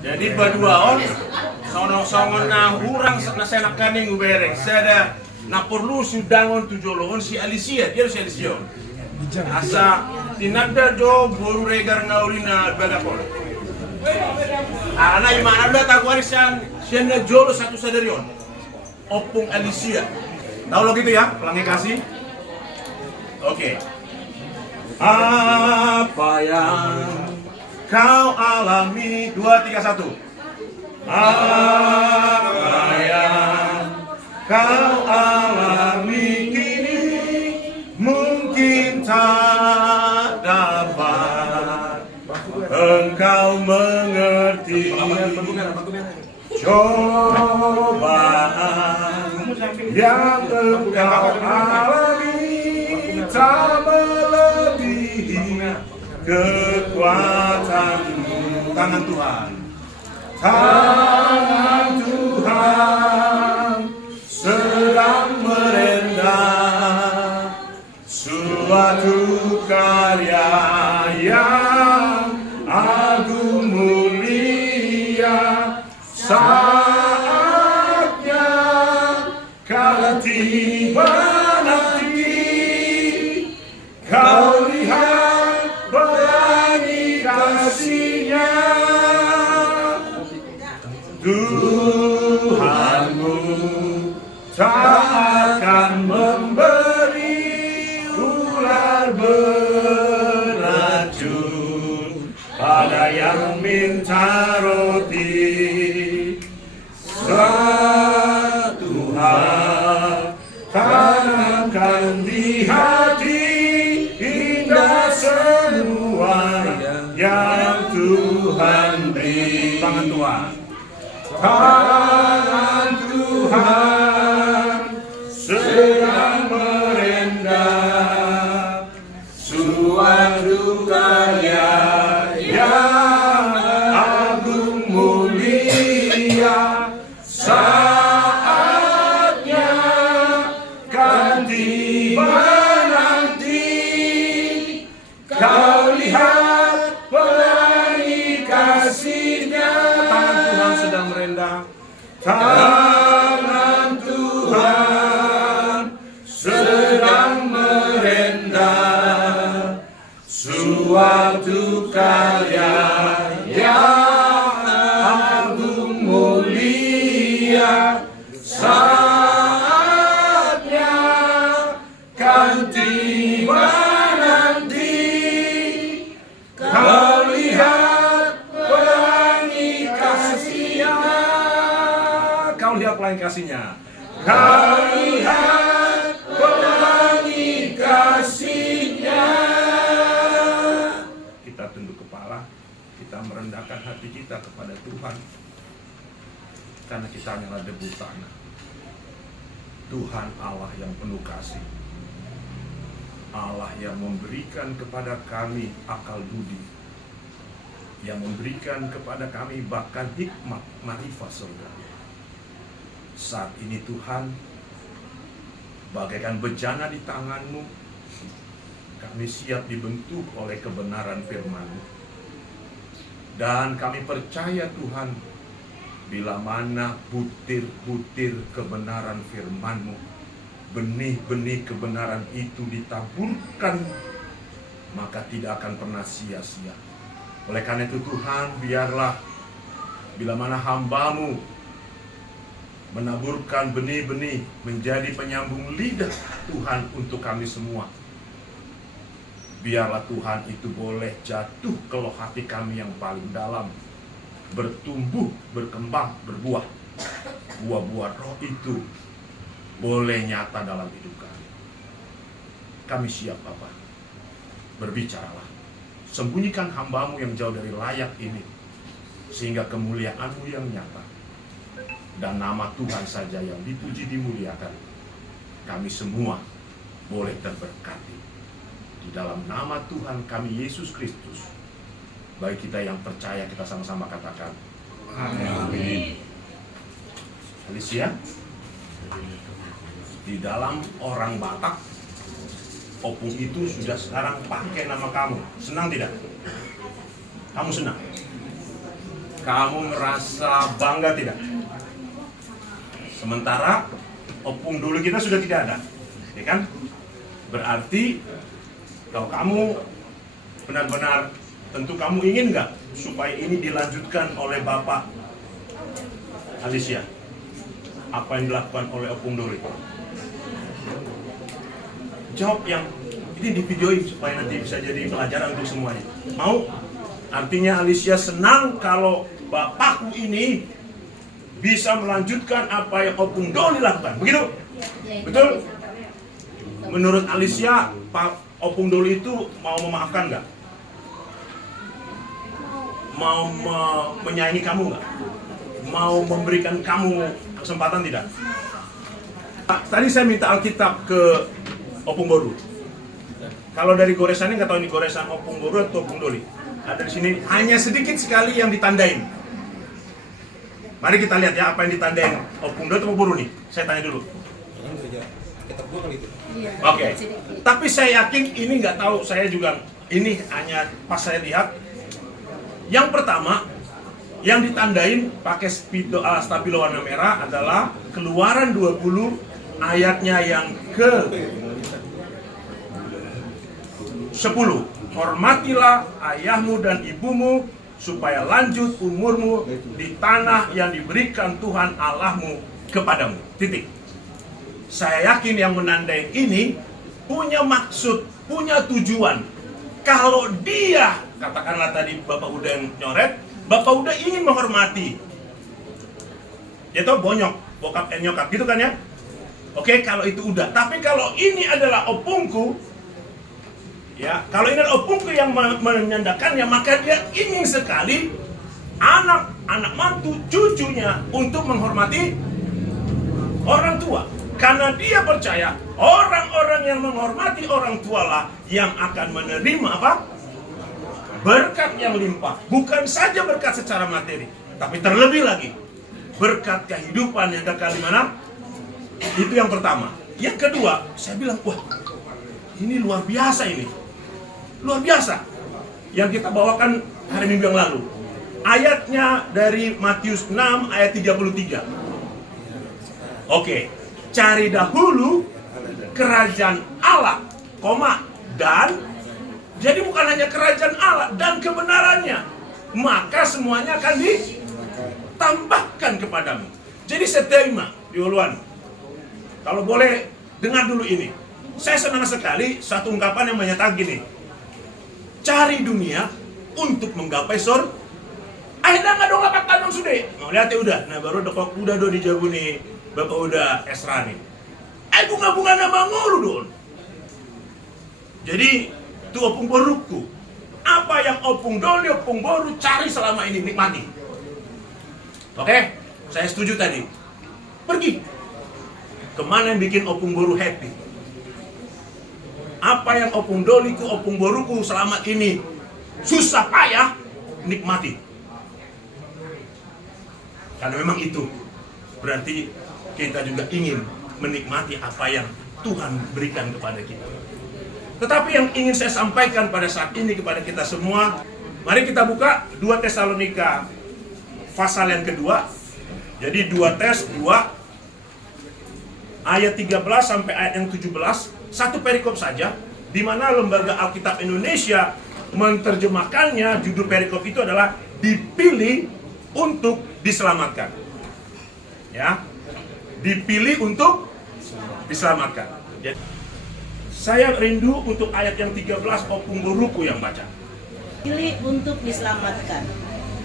Jadi berdua on songon na hurang na senak kaning ubereng sada na perlu sudangon tujolongon si Alicia dia si Alicia asa tinada jo boru regar ngauri na bagapon ana imana da tagwarisan sianda jolo satu sadarion Opung Alicia tahu lo gitu ya pelangi kasih oke. Apa yang kau alami 2, 3, 1. Apa yang kau alami kini mungkin tak dapat engkau mengerti. Cobaan yang engkau alami tak melebihi kekuatanmu. Tangan Tuhan, tangan Tuhan sedang merendah suatu karya yang agung mulia. Saatnya kala tiba nanti kau lihat pelangi kasih-Nya. Tuhanmu tak akan memberi ular beracun pada yang minta roti. Suatu hal tanamkan di hati, indah semua yang Tuhan beri. Tangan Tuhan, tangan Tuhan sedang merendah suatu karya yang agung mulia. Saatnya kan tiba nanti kau lihat pelangi kasih-Nya. Tangan Tuhan sedang merendah. Tangan Tuhan sedang merendah suatu karya yang agung mulia. Saatnya kan tiba nanti kau lihat pelangi kasih-Nya. Kau lihat pelangi kasih-Nya. Kau lihat pelangi kasih-Nya. Kita tunduk kepala, kita merendahkan hati kita kepada Tuhan. Karena kita hanyalah debu tanah. Tuhan Allah yang penuh kasih, Allah yang memberikan kepada kami akal budi, yang memberikan kepada kami bahkan hikmat marifat surga. Saat ini Tuhan, bagaikan bejana di tangan-Mu, kami siap dibentuk oleh kebenaran firman-Mu. Dan kami percaya Tuhan, bila mana butir-butir kebenaran firman-Mu, benih-benih kebenaran itu ditaburkan, maka tidak akan pernah sia-sia. Oleh karena itu Tuhan, biarlah bila mana hamba-Mu menaburkan benih-benih menjadi penyambung lidah Tuhan untuk kami semua, biarlah Tuhan itu boleh jatuh ke loh hati kami yang paling dalam, bertumbuh, berkembang, berbuah. Buah-buah roh itu boleh nyata dalam hidup kami. Kami siap Bapa. Berbicaralah. Sembunyikan hamba-Mu yang jauh dari layak ini, sehingga kemuliaan-Mu yang nyata dan nama Tuhan saja yang dipuji dimuliakan. Kami semua boleh terberkati. Di dalam nama Tuhan kami Yesus Kristus. Bagi kita yang percaya, kita sama-sama katakan amin. Alicia, di dalam orang Batak, opung itu sudah sekarang pakai nama kamu. Senang tidak? Kamu senang? Kamu merasa bangga tidak? Sementara opung dulu kita sudah tidak ada, ya kan? Berarti kalau kamu benar-benar, tentu kamu ingin nggak supaya ini dilanjutkan oleh Bapak Alicia? Apa yang dilakukan oleh Opung Doli? Jawab yang ini di videoin supaya nanti bisa jadi pelajaran untuk semuanya. Mau? Artinya Alicia senang kalau bapakku ini bisa melanjutkan apa yang Opung Doli lakukan. Begitu? Betul? Menurut Alicia, Pak Opung Doli itu mau memaafkan nggak? Mau menyayangi kamu nggak? Mau memberikan kamu kesempatan tidak? Tadi saya minta Alkitab ke Opung Boru. Kalau dari goresannya nggak tahu ini goresan Opung Boru atau Opung Doli. Ada di sini hanya sedikit sekali yang ditandain. Mari kita lihat ya apa yang ditandain Opung Doli atau Opung Boru nih. Saya tanya dulu. Oke. Tapi saya yakin ini nggak tahu, saya juga ini hanya pas saya lihat. Yang pertama yang ditandain pakai stabilo warna merah adalah Keluaran 20 ayatnya yang ke 10. Hormatilah ayahmu dan ibumu supaya lanjut umurmu di tanah yang diberikan Tuhan Allahmu kepadamu. Titik. Saya yakin yang menandai ini punya maksud, punya tujuan. Kalau dia, katakanlah tadi Bapak udah yang nyoret, Bapak udah ingin menghormati. Ya toh bonyok, bokap dan nyokap gitu kan ya? Oke, kalau itu udah. Tapi kalau ini adalah opungku, ya, kalau ini adalah opungku yang menyandakannya, maka dia ingin sekali anak mantu, cucunya untuk menghormati orang tua. Karena dia percaya orang-orang yang menghormati orang tua lah yang akan menerima apa? Berkat yang limpah. Bukan saja berkat secara materi, tapi terlebih lagi berkat kehidupan yang kekal di mana? Itu yang pertama. Yang kedua, saya bilang, wah, ini luar biasa ini. Luar biasa. Yang kita bawakan hari Minggu yang lalu. Ayatnya dari Matius 6 ayat 33. Oke. Cari dahulu kerajaan Allah, dan jadi bukan hanya kerajaan Allah dan kebenarannya, maka semuanya akan ditambahkan kepadamu. Jadi saya terima di uluan. Kalau boleh dengar dulu ini. Saya senang sekali satu ungkapan yang menyatakan gini. Cari dunia untuk menggapai surga. Akhirnya nggak dong 8 tahun sudah. Mau lihat ya udah. Nah baru udah di Jabu nih. Bapak udah Esra nih. Bunga-bunga nama nguru dong. Jadi itu Opung Boruku. Apa yang Opung Doli, Opung Boru cari selama ini nikmati. Oke, saya setuju tadi. Pergi. Kemana yang bikin Opung Boru happy? Apa yang Opung Doli, Opung Boruku selama ini susah payah nikmati. Karena memang itu berarti kita juga ingin menikmati apa yang Tuhan berikan kepada kita. Tetapi yang ingin saya sampaikan pada saat ini kepada kita semua, Mari kita buka 2 Tesalonika pasal yang kedua. Jadi 2 Tes 2 ayat 13 sampai ayat yang 17, satu perikop saja, di mana Lembaga Alkitab Indonesia menerjemahkannya. Judul perikop itu adalah dipilih untuk diselamatkan. Ya, dipilih untuk diselamatkan. Jadi, saya rindu untuk ayat yang 13, Opung Guruku yang baca. Pilih untuk diselamatkan.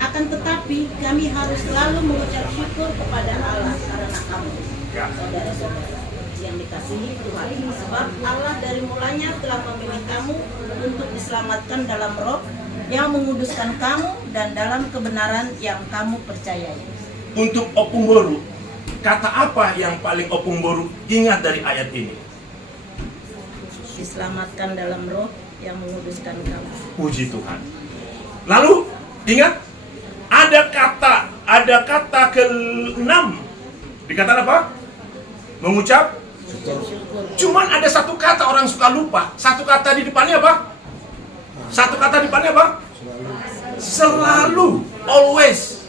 Akan tetapi kami harus selalu mengucap syukur kepada Allah karena kamu, saudara-saudara yang dikasihi Tuhan, sebab Allah dari mulanya telah memilih kamu untuk diselamatkan dalam roh yang menguduskan kamu dan dalam kebenaran yang kamu percayai. Untuk Opung Boru, kata apa yang paling Opung Boru ingat dari ayat ini? Diselamatkan dalam roh yang menguduskan kamu. Puji Tuhan. Lalu ingat, ada kata ke-6. Dikatakan apa? Mengucap. Cuman ada satu kata orang suka lupa. Satu kata di depannya apa? Satu kata di depannya apa? Selalu. Always.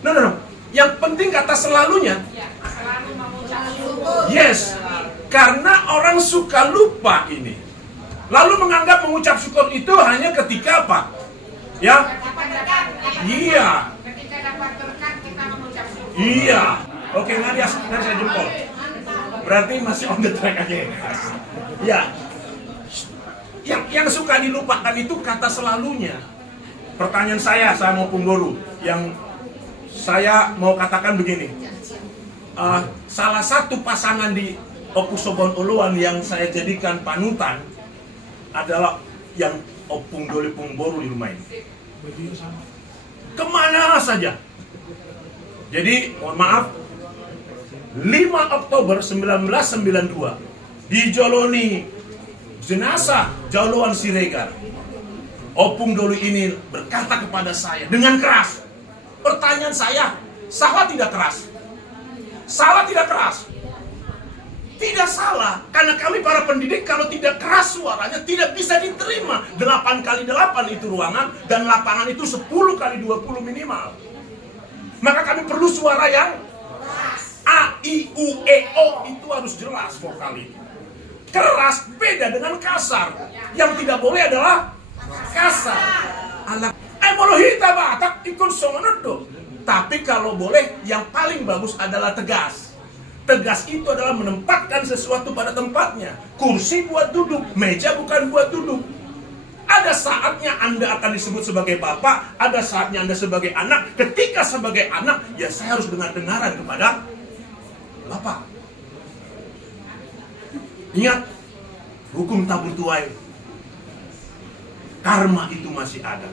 No. Yang penting kata selalunya. Yes. Karena orang suka lupa ini. Lalu menganggap mengucap syukur itu hanya ketika apa? Ya? Iya. Ketika dapat berkat kita mengucap syukur. Iya. Oke, nari saya jempol. Berarti masih on the track aja. Ya. Yang suka dilupakan itu kata selalunya. Pertanyaan saya mau Punggoru, yang saya mau katakan begini. Salah satu pasangan di Opus Sobon Uluan yang saya jadikan panutan adalah yang Opung Doli Pungboru di rumah ini. Kemana saja. Jadi, mohon maaf, 5 Oktober 1992 di Joloni jenazah Jauluan Siregar, Opung Doli ini berkata kepada saya dengan keras. Pertanyaan saya, salah tidak keras? Salah tidak keras? Tidak salah, karena kami para pendidik kalau tidak keras suaranya tidak bisa diterima. 8x8 itu ruangan, dan lapangan itu 10x20 minimal. Maka kami perlu suara yang A, I, U, E, O itu harus jelas vokalnya. Keras beda dengan kasar. Yang tidak boleh adalah kasar. Molohita batak ikut songonodo. Tapi kalau boleh, yang paling bagus adalah tegas. Tegas itu adalah menempatkan sesuatu pada tempatnya. Kursi buat duduk, meja bukan buat duduk. Ada saatnya Anda akan disebut sebagai bapak, ada saatnya Anda sebagai anak. Ketika sebagai anak, ya saya harus dengar-dengaran kepada bapak. Ingat, hukum tabur tuai. Karma itu masih ada.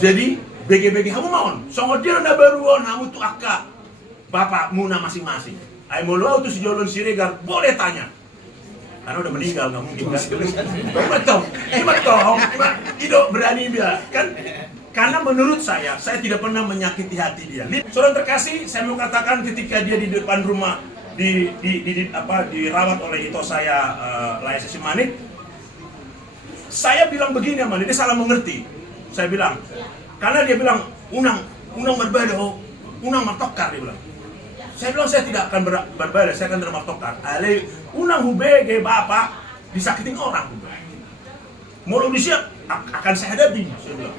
Jadi, BG-BG kamu mohon, songo dia na baruon, kamu tuh akak. Bapak muna masing-masing. Ay mulu tuh si Jolon Siregar boleh tanya. Karena udah meninggal nggak mungkin kan. Betul. Itu berani dia kan. Karena menurut saya tidak pernah menyakiti hati dia. Saudara terkasih, saya mau katakan ketika dia di depan rumah dirawat oleh ito saya Laya Sesimanit, saya bilang begini sama dia salah mengerti. Saya bilang, karena dia bilang unang berbeda, unang martokar dia bilang. Saya bilang saya tidak akan berbeda, saya akan martokar. Ale unang hubege bapak disakitin orang. Mau disiap akan saya hadapi, saya bilang.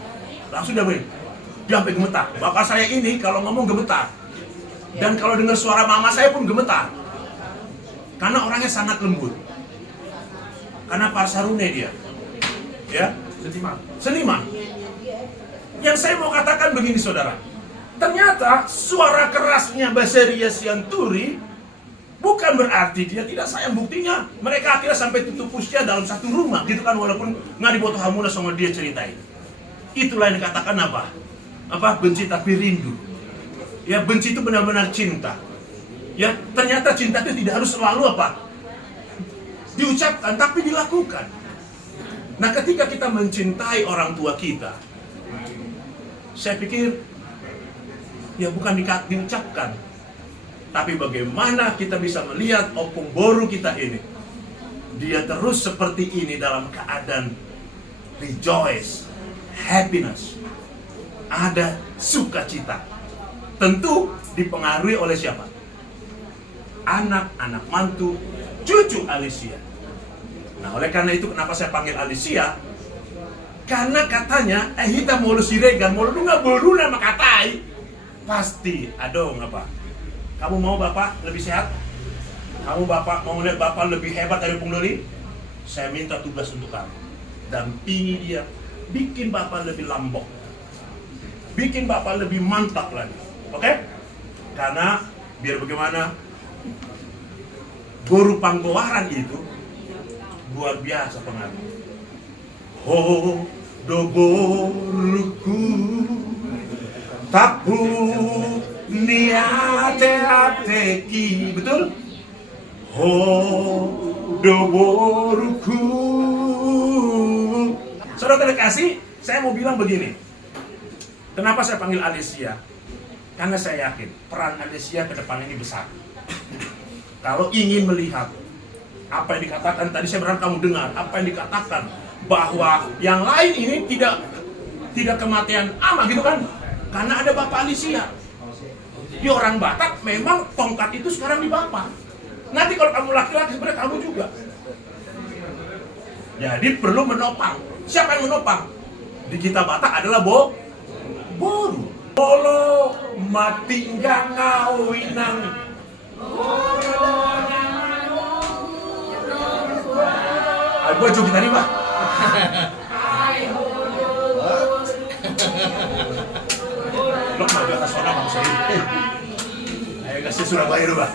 Langsung dia sampai gemetar. Bapak saya ini kalau ngomong gemetar. Dan kalau dengar suara mama saya pun gemetar. Karena orangnya sangat lembut. Karena parsarune dia. Ya, seniman. Yang saya mau katakan begini saudara. Ternyata suara kerasnya Baseria Sianturi bukan berarti dia tidak sayang. Buktinya mereka akhirnya sampai tutup usia dalam satu rumah gitu kan, walaupun nggak dibotoh hamuna sama dia ceritain. Itulah yang dikatakan apa? Benci tapi rindu. Ya, benci itu benar-benar cinta. Ya, ternyata cinta itu tidak harus selalu diucapkan, tapi dilakukan. Nah, ketika kita mencintai orang tua kita, saya pikir ya bukan diucapkan, tapi bagaimana kita bisa melihat Opung Boru kita ini. Dia terus seperti ini dalam keadaan rejoice, happiness. Ada sukacita. Tentu dipengaruhi oleh siapa? Anak-anak mantu, cucu Alicia. Nah, oleh karena itu kenapa saya panggil Alicia? Karena katanya, kita mau lu siregan, mau lu nggak bolu nama katai. Pasti, aduh ngapa? Kamu mau bapak lebih sehat? Kamu bapak mau lihat bapak lebih hebat dari Pung Doli? Saya minta tugas untuk kamu. Dampingi dia, bikin bapak lebih lambok, bikin bapak lebih mantap lagi. Oke? Karena biar bagaimana, guru panggowaran itu luar biasa pengaruh. Ho do boruku tapu niate ateki, betul? Ho do boruku. Saudara kasih, saya mau bilang begini. Kenapa saya panggil Alicia? Karena saya yakin peran Alicia ke depan ini besar. Kalau ingin melihat apa yang dikatakan tadi, saya berharap kamu dengar apa yang dikatakan bahwa yang lain ini tidak kematian amat gitu kan? Karena ada Bapak Alicia. Dia orang Batak, memang tongkat itu sekarang di Bapak. Nanti kalau kamu laki-laki sebenarnya kamu juga. Jadi perlu menopang. Siapa yang menopang? Di kita Batak adalah boru. Bolo mati nggak ngawinang. Gue joget tadi, Pak. Lo maju atas orang kamu sendiri. Ayo kasih Surabaya dulu, Pak.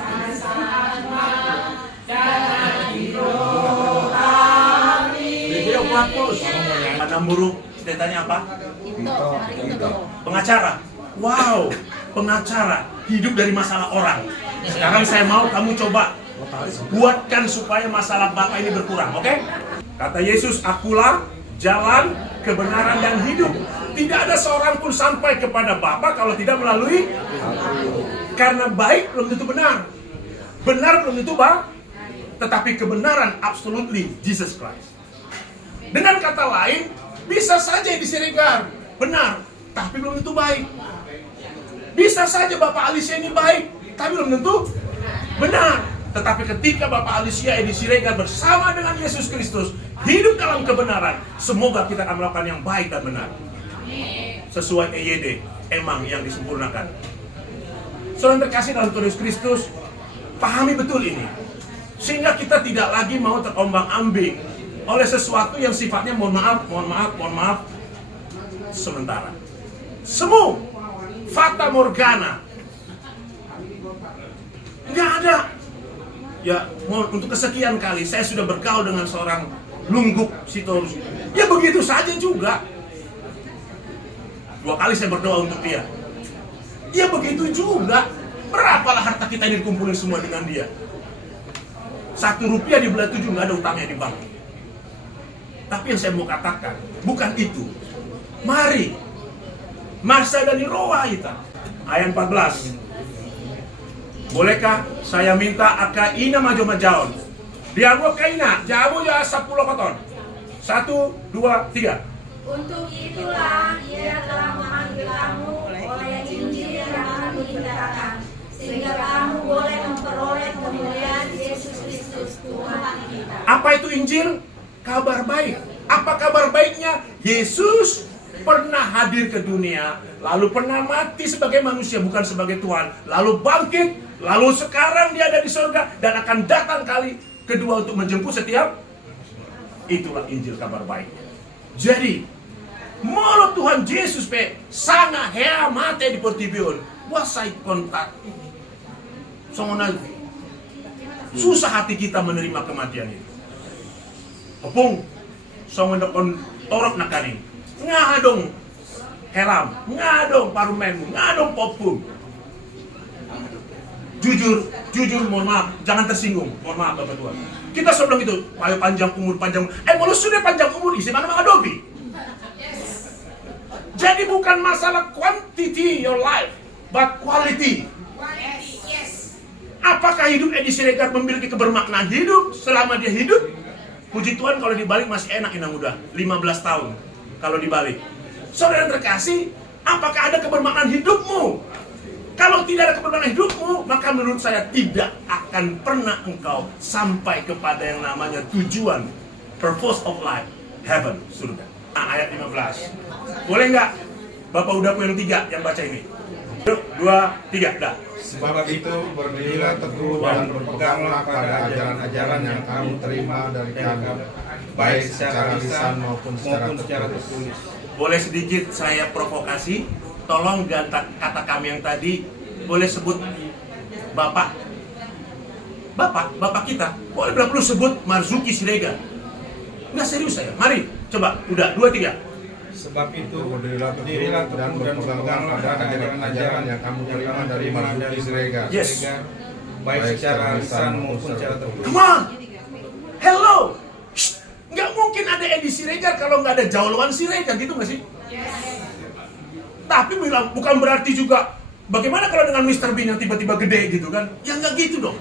Dia bagus. Ada burung, ceritanya apa? Pengacara. Wow, pengacara hidup dari masalah orang. Sekarang saya mau kamu coba buatkan supaya masalah Bapak ini berkurang, oke? Kata Yesus, akulah jalan, kebenaran, dan hidup. Tidak ada seorang pun sampai kepada Bapa kalau tidak melalui. Karena baik belum tentu benar. Benar belum tentu baik. Tetapi kebenaran absolutely Jesus Christ. Dengan kata lain, bisa saja di Siregar benar, tapi belum tentu baik. Bisa saja Bapak Alicia ini baik, tapi belum tentu benar. Tetapi ketika Bapak Alicia di Siregar bersama dengan Yesus Kristus hidup dalam kebenaran, semoga kita akan melakukan yang baik dan benar. Sesuai EYD, emang yang disempurnakan. Saudara terkasih dalam Tuhan Yesus Kristus, pahami betul ini. Sehingga kita tidak lagi mau terombang-ambing oleh sesuatu yang sifatnya mohon maaf sementara. Semu, fata morgana. Nggak ada. Ya, untuk kesekian kali saya sudah bergaul dengan seorang Lungguk Sitorus. Ya begitu saja juga. 2 kali saya berdoa untuk dia. Ya begitu juga. Berapalah harta kita ini dikumpulin semua dengan dia. 1 rupiah di belah 7 nggak ada utangnya di bank. Tapi yang saya mau katakan bukan itu. Mari Marsa dan Roa kita. Ayat 14. Bolehkah saya minta akaina maju-majaon? Diago kaina, jago ya 10 koton. 1, 2, 3. Untuk itulah ia telah memanggil kamu oleh Injil yang kami nyatakan, sehingga kamu boleh memperoleh kemuliaan Yesus Kristus Tuhan kita. Apa itu Injil? Kabar baik. Apa kabar baiknya? Yesus pernah hadir ke dunia, lalu pernah mati sebagai manusia, bukan sebagai Tuhan, lalu bangkit, lalu sekarang dia ada di surga dan akan datang kali kedua untuk menjemput setiap. Itulah Injil kabar baik. Jadi, mulut Tuhan Yesus pe sangat hea mate di portibion, wasai kontak. Songona susah hati kita menerima kematian itu. Opung, songona kon torok nakani. Ngadong heram, ngadong parumenmu, ngadong popum. Jujur, mohon maaf, jangan tersinggung, mohon maaf Bapak Tuhan. Kita selalu bilang gitu, ayo panjang umur. Kalau sudah panjang umur, isi mana mengadopi. Jadi bukan masalah quantity your life, but quality. Apakah hidup Edi Siregar memiliki kebermaknaan hidup selama dia hidup? Puji Tuhan kalau dibalik masih enak Inang muda, 15 tahun kalau dibalik. Saudara yang terkasih, apakah ada kebermaknaan hidupmu? Kalau tidak ada kebermaknaan hidupmu, maka menurut saya tidak akan pernah engkau sampai kepada yang namanya tujuan, purpose of life, heaven, surga. Nah, ayat 15. Boleh nggak Bapak Udaku yang 3 yang baca ini? 1, 2, 3, dah. Sebab itu berdirilah teguh dan berpeganglah pada ajaran-ajaran yang kamu terima dari kami, baik secara lisan maupun secara tertulis. Boleh sedikit saya provokasi, tolong kata kami yang tadi, boleh sebut Bapak kita, boleh berapa perlu sebut Marzuki Siregar. Nggak serius saya, mari, coba, udah, 2, 3. Sebab itu berdirilah teguh dan berpeganglah pada ajaran-ajaran yang kamu terima dari Marzuki Siregar, baik secara lisan maupun secara tertulis. Come on! Hello! Shh. Nggak mungkin ada Edi Siregar kalau nggak ada Jauluan Siregar, gitu nggak sih? Tapi bilang, bukan berarti juga bagaimana kalau dengan Mr. Bean yang tiba-tiba gede gitu kan? Ya nggak gitu dong.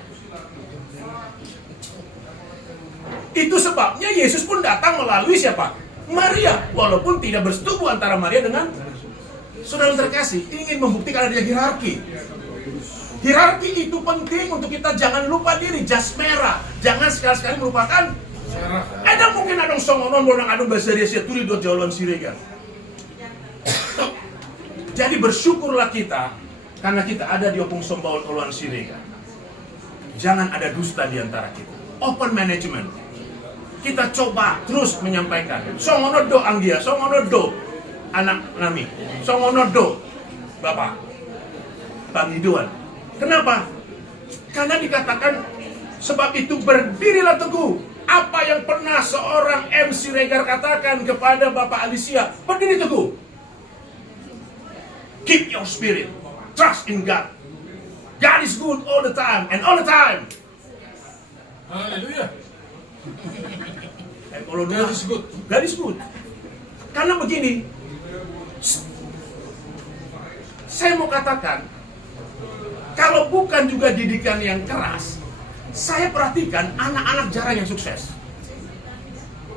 Itu sebabnya Yesus pun datang melalui siapa? Maria. Walaupun tidak bersetubuh antara Maria dengan saudara terkasih, ingin membuktikan adanya hierarki. Hierarki itu penting untuk kita jangan lupa diri, jas merah. Jangan sekali-sekali melupakan. Ada mungkin adong songonon, bonang adong bahasa Indonesia tuli do Jauluan Siregar. Jadi bersyukurlah kita karena kita ada di Opung Sombawan Jauluan Siregar. Jangan ada dusta di antara kita. Open management. Kita coba terus menyampaikan. Songono do Anggia, songono do anak nami, songono do Bapak Panghiduan. Kenapa? Karena dikatakan sebab itu berdirilah teguh. Apa yang pernah seorang M. Siregar katakan kepada Bapak Alicia, berdiri teguh. Keep your spirit. Trust in God. God is good all the time and all the time. Haleluya. Kalau God is good. God is good. Karena begini, saya mau katakan, kalau bukan juga didikan yang keras, saya perhatikan anak-anak jarang yang sukses.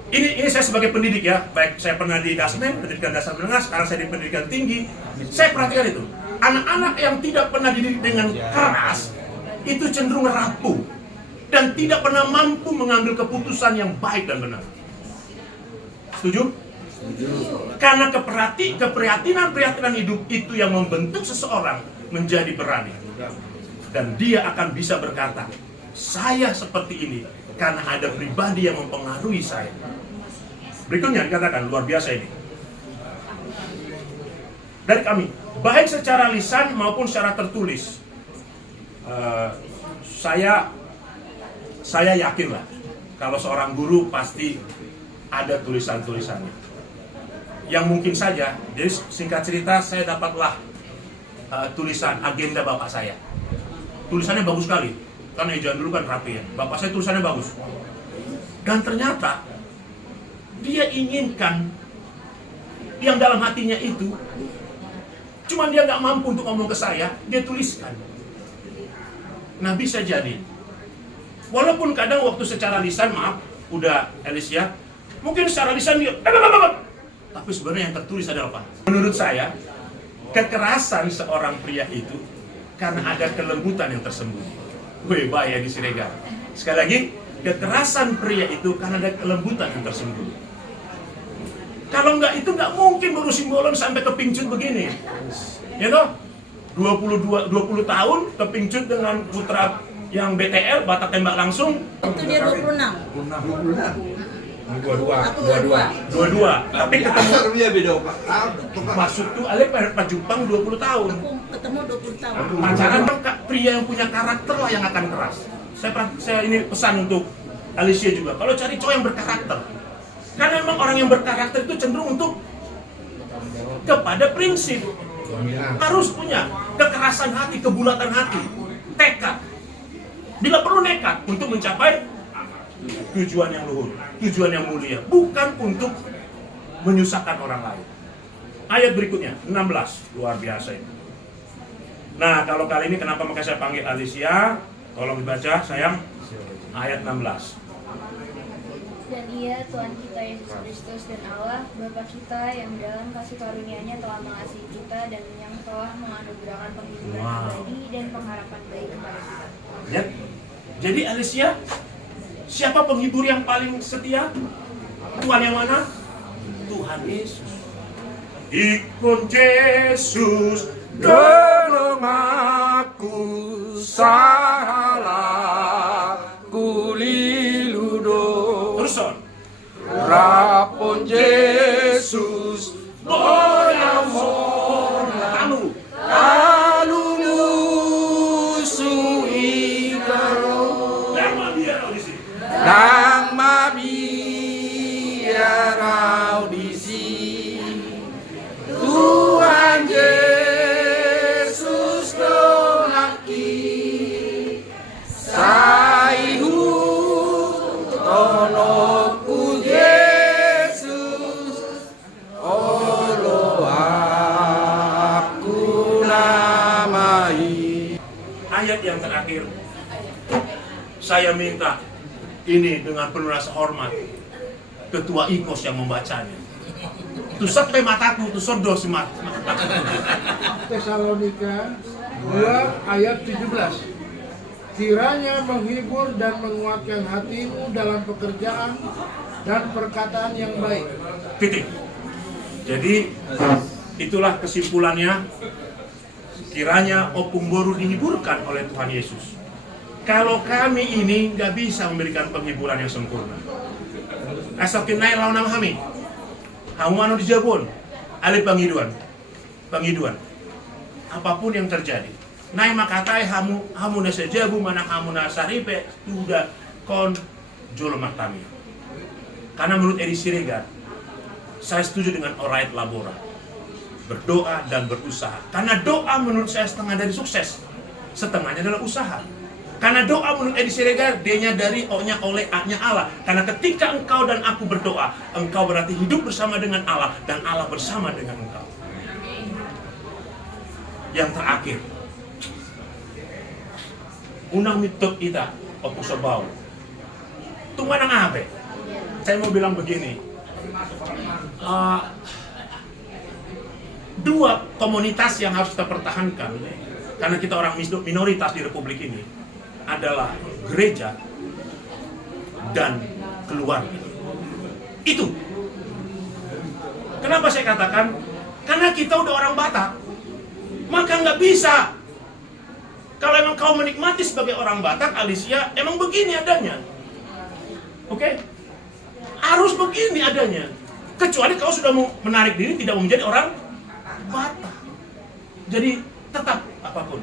Ini saya sebagai pendidik ya, baik saya pernah di Dasmen, pendidikan dasar menengah, sekarang saya di pendidikan tinggi. Saya perhatikan itu, anak-anak yang tidak pernah dididik dengan keras, itu cenderung rapuh dan tidak pernah mampu mengambil keputusan yang baik dan benar. Setuju? Karena keprihatinan hidup itu yang membentuk seseorang menjadi berani. Dan dia akan bisa berkata, saya seperti ini karena ada pribadi yang mempengaruhi saya. Berikutnya dikatakan, luar biasa ini. Dari kami, baik secara lisan maupun secara tertulis. Saya yakinlah, kalau seorang guru pasti ada tulisan-tulisannya. Yang mungkin saja, jadi singkat cerita, saya dapatlah tulisan agenda bapak saya. Tulisannya bagus sekali, kan ejaan dulu kan rapi ya. Bapak saya tulisannya bagus. Dan ternyata, dia inginkan yang dalam hatinya itu, cuman dia nggak mampu untuk ngomong ke saya, dia tuliskan. Nah bisa jadi, walaupun kadang waktu secara lisan, maaf, udah Alicia, mungkin secara lisan dia, tapi sebenarnya yang tertulis adalah apa? Menurut saya, kekerasan seorang pria itu karena ada kelembutan yang tersembunyi. Wih, bahaya di Siregar. Sekali lagi, kekerasan pria itu karena ada kelembutan yang tersembunyi. Kalau enggak itu nggak mungkin baru simbolon sampai kepingcut begini. Ya toh? 20 tahun kepingcut dengan putra yang BTL, batak tembak langsung. Itu dia 26. 22. Tapi ketemu dia beda masuk tuh Ale Pak Jepang 20 tahun. Ketemu 20 tahun. Pacaran pria yang punya karakter lah yang akan keras. Saya ini pesan untuk Alicia juga. Kalau cari cowok yang berkarakter. Karena memang orang yang berkarakter itu cenderung untuk kepada prinsip. Harus punya kekerasan hati, kebulatan hati, tekad. Bila perlu nekat untuk mencapai tujuan yang luhur, tujuan yang mulia, bukan untuk menyusahkan orang lain. Ayat berikutnya, 16, luar biasa ini. Nah, kalau kali ini kenapa makanya saya panggil Alicia? Tolong dibaca, sayang. Ayat 16. Dan Ia, Tuhan kita Yesus Kristus dan Allah, Bapa kita yang dalam kasih karunia-Nya telah mengasihi kita dan yang telah menganugerahkan penghiburan abadi dan pengharapan baik kepada kita. Ya. Jadi Alicia, siapa penghibur yang paling setia? Tuhan yang mana? Tuhan Yesus. Ikut Yesus, tolong aku salah kuliludo. Terusan. Rapon Yesus, boya mona. Lalu musuh ikaro. Nang mabiar audisi Tuhan Yesus donaki Saihu tolongku Yesus Olo aku namai. Ayat yang terakhir saya minta ini dengan penuh rasa hormat Ketua IKOS yang membacanya. Itu sampai mataku, itu sodo si mata. Tesalonika 2 ayat 17. Kiranya menghibur dan menguatkan hatimu dalam pekerjaan dan perkataan yang baik. Titik. Jadi itulah kesimpulannya. Kiranya Opung Boru dihiburkan oleh Tuhan Yesus. Kalau kami ini nggak bisa memberikan penghiburan yang sempurna. Asakin naik lawan nama kami. Hamu anu dijabun. Ali penghiduan. Apapun yang terjadi. Naik makatai hamu na sejabu manang hamu na saripe udah kon jolo matami. Karena menurut Edi Siregar, saya setuju dengan Alright Labora. Berdoa dan berusaha. Karena doa menurut saya setengah dari sukses. Setengahnya adalah usaha. Karena doa menurut Edi Siregar, D-nya dari O-nya oleh A-nya Allah. Karena ketika engkau dan aku berdoa, engkau berarti hidup bersama dengan Allah dan Allah bersama dengan engkau. Yang terakhir, unang mitok ita opo sabaw. Tumanang ape. Saya mau bilang begini. Dua komunitas yang harus kita pertahankan karena kita orang minoritas di republik ini adalah gereja dan keluarga. Itu. Kenapa saya katakan? Karena kita udah orang Batak. Maka nggak bisa. Kalau emang kau menikmati sebagai orang Batak, Alicia, emang begini adanya. Oke? Harus begini adanya. Kecuali kau sudah mau menarik diri, tidak mau menjadi orang Batak. Jadi tetap apapun.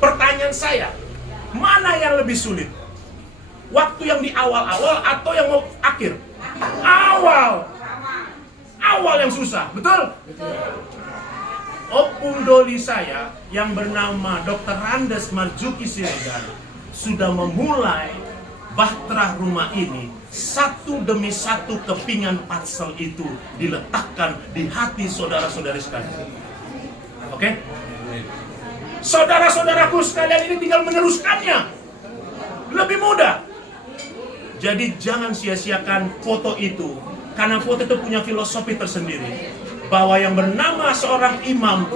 Pertanyaan saya, mana yang lebih sulit? Waktu yang di awal-awal atau yang mau akhir? Awal yang susah, betul? Opung Doli saya yang bernama Dr. Randes Marzuki Siregar sudah memulai bahtera rumah ini. Satu demi satu kepingan patsel itu diletakkan di hati saudara-saudari sekalian. Oke? Saudara-saudaraku sekalian ini tinggal meneruskannya. Lebih mudah. Jadi jangan sia-siakan foto itu. Karena foto itu punya filosofi tersendiri. Bahwa yang bernama seorang imam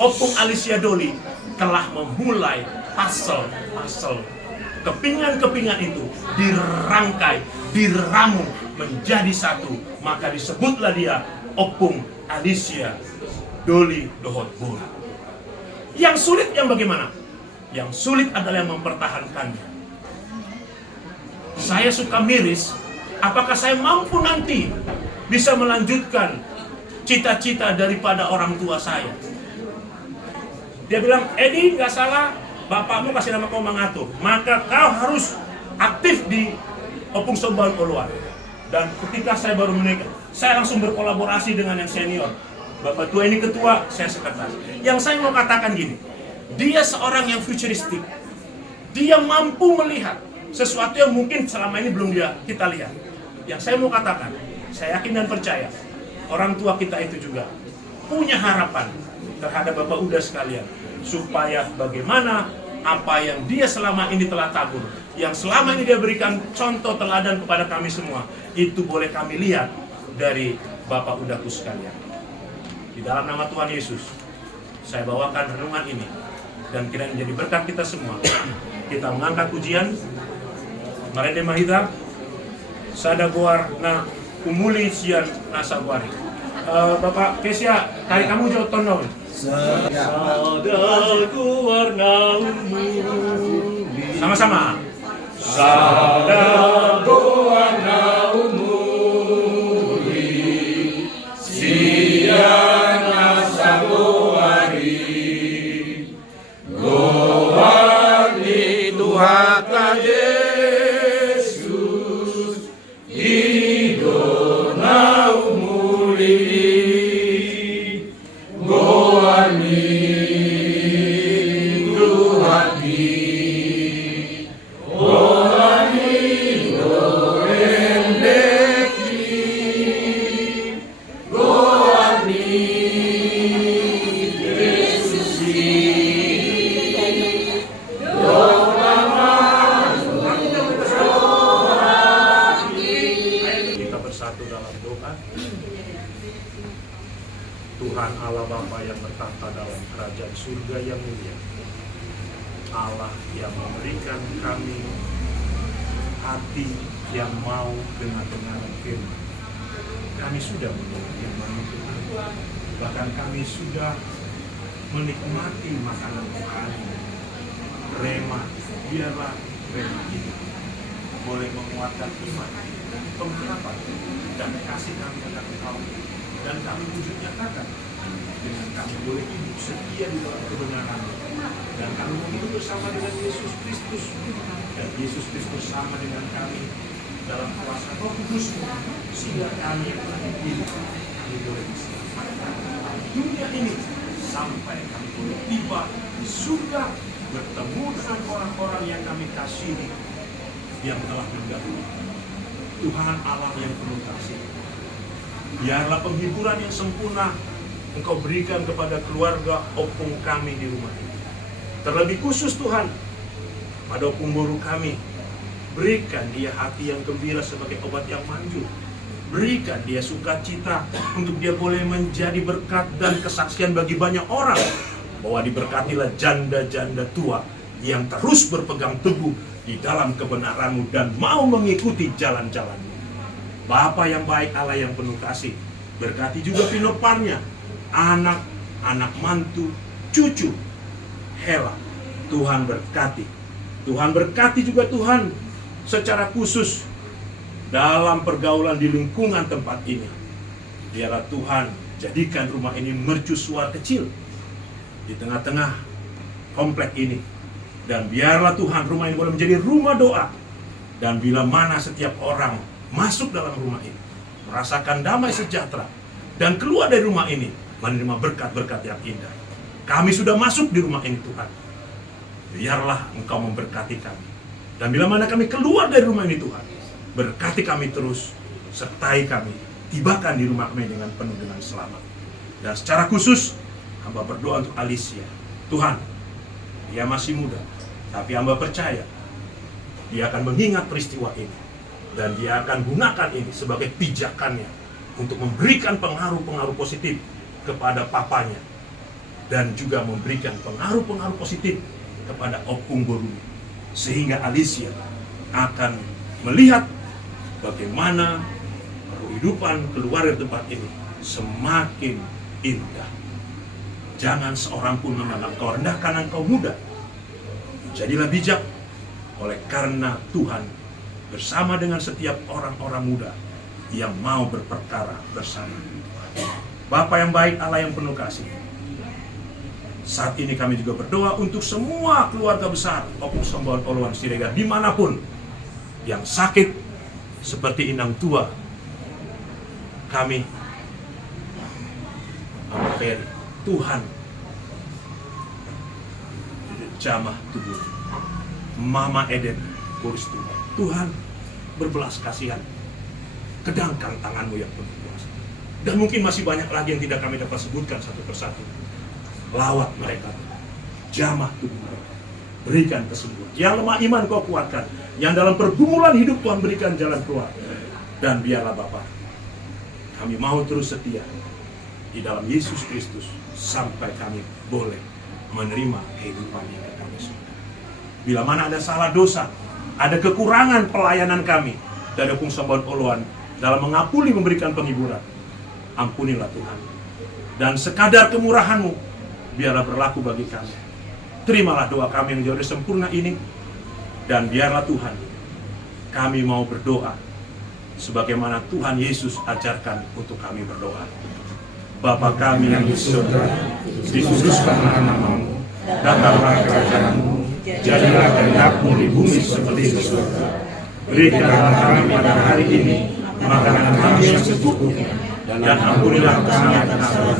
Opung Alicia Doli telah memulai pasal-pasal. Kepingan-kepingan itu dirangkai, diramu menjadi satu. Maka disebutlah dia Opung Alicia Doli Dohot Boru. Yang sulit yang bagaimana? Yang sulit adalah yang mempertahankannya. Saya suka miris, apakah saya mampu nanti bisa melanjutkan cita-cita daripada orang tua saya? Dia bilang, Edi nggak salah, bapakmu kasih nama kau Mangato, maka kau harus aktif di Opung Somban Oluan. Dan ketika saya baru menikah, saya langsung berkolaborasi dengan yang senior. Bapak tua ini ketua, saya sekretaris. Yang saya mau katakan gini, dia seorang yang futuristik. Dia mampu melihat sesuatu yang mungkin selama ini belum kita lihat. Yang saya mau katakan, saya yakin dan percaya, orang tua kita itu juga punya harapan terhadap Bapak Uda sekalian. Supaya bagaimana apa yang dia selama ini telah tabur yang selama ini dia berikan contoh teladan kepada kami semua, itu boleh kami lihat dari Bapak Udaku sekalian. Di dalam nama Tuhan Yesus, saya bawakan renungan ini dan kiranya menjadi berkat kita semua. Kita mengangkat pujian Marende Mahita Sadaguar na umuli sian nasaguari. Bapak Kesia, tarik kamu jauh tonon. Sadaguar na umuli. Sama-sama. Sadaguar na umuli sian nasaguari. Goar ni Tuhan Yesus hidup na umuli. Goar ni Tuhan Goar ni doendek Goar ni Yesus Kita bersatu dalam doa. Tuhan Allah Bapa yang bertata dalam kerajaan surga yang mulia, Allah yang memberikan kami hati yang mau dengar-dengar firman. Kami sudah mendengar firman Tuhan, bahkan kami sudah menikmati makanan Tuhan. Rema, biarlah rema ini boleh menguatkan iman, pengharapan, dan kasih kami akan Engkau. Dan kami wujud nyatakan dengan kami boleh hidup setia di dalam kebenaran. Dan kami mau hidup bersama dengan Yesus Kristus. Dan Yesus Kristus sama dengan kami dalam kuasa Roh Kudus, sehingga kami yang telah dipilih, kami boleh diselamatkan dari dunia ini sampai kami boleh tiba di surga, bertemu dengan orang-orang yang kami kasihi yang telah mendahului. Tuhan Allah yang penuh kasih, biarlah penghiburan yang sempurna Engkau berikan kepada keluarga opung kami di rumah ini. Terlebih khusus Tuhan, pada opung boru kami, berikan dia hati yang gembira sebagai obat yang manjur. Berikan dia sukacita untuk dia boleh menjadi berkat dan kesaksian bagi banyak orang, bahwa diberkatilah janda-janda tua yang terus berpegang teguh di dalam kebenaran-Mu dan mau mengikuti jalan-jalan-Mu. Bapa yang baik, Allah yang penuh kasih, berkati juga Pinoparnya, anak mantu, cucu, Hela. Tuhan berkati. Tuhan berkati juga Tuhan secara khusus dalam pergaulan di lingkungan tempat ini. Biarlah Tuhan jadikan rumah ini mercusuar kecil di tengah-tengah komplek ini. Dan biarlah Tuhan rumah ini boleh menjadi rumah doa. Dan bila mana setiap orang masuk dalam rumah ini, merasakan damai sejahtera, dan keluar dari rumah ini, menerima berkat-berkat yang indah. Kami sudah masuk di rumah ini Tuhan. Biarlah Engkau memberkati kami. Dan bila mana kami keluar dari rumah ini Tuhan, berkati kami terus, sertai kami, tibakan di rumah kami dengan penuh dengan selamat. Dan secara khusus, hamba berdoa untuk Alicia. Tuhan, dia masih muda, tapi hamba percaya dia akan mengingat peristiwa ini. Dan dia akan gunakan ini sebagai pijakannya untuk memberikan pengaruh-pengaruh positif kepada papanya. Dan juga memberikan pengaruh-pengaruh positif kepada opung boru. Sehingga Alicia akan melihat bagaimana kehidupan keluarga tempat ini semakin indah. Jangan seorang pun menganggap kau rendah karena kau muda. Jadilah bijak oleh karena Tuhan bersama dengan setiap orang-orang muda yang mau berperkara bersama. Bapa yang baik, Allah yang penuh kasih, saat ini kami juga berdoa untuk semua keluarga besar Opung Sembawon Oluan Siregar dimanapun yang sakit seperti inang tua kami Ferry. Tuhan jamah tubuh Mama Eden kurus Tuhan. Tuhan berbelas kasihan, kedangkan tangan-Mu yang penuh kuasa. Dan mungkin masih banyak lagi yang tidak kami dapat sebutkan satu persatu. Lawat mereka, jamah tubuh mereka. berikan kesembuhan. Yang lemah iman kau kuatkan. Yang dalam pergumulan hidup Tuhan berikan jalan keluar. Dan biarlah Bapa, kami mau terus setia di dalam Yesus Kristus sampai kami boleh menerima kehidupan yang kami suka. Bila mana ada salah dosa, ada kekurangan pelayanan kami, dari pun sambut uluan dalam mengapuli memberikan penghiburan, ampunilah Tuhan. Dan sekadar kemurahan-Mu, biarlah berlaku bagi kami. Terimalah doa kami yang jauh dari sempurna ini, dan biarlah Tuhan, kami mau berdoa sebagaimana Tuhan Yesus ajarkan untuk kami berdoa. Bapa kami yang di surga, dikuduskanlah nama-Mu, datanglah kerajaan-Mu, jadilah kehendak-Mu di bumi seperti di surga. Berikanlah kami pada hari ini makanan kami yang secukupnya, dan ampunilah kesalahan kami,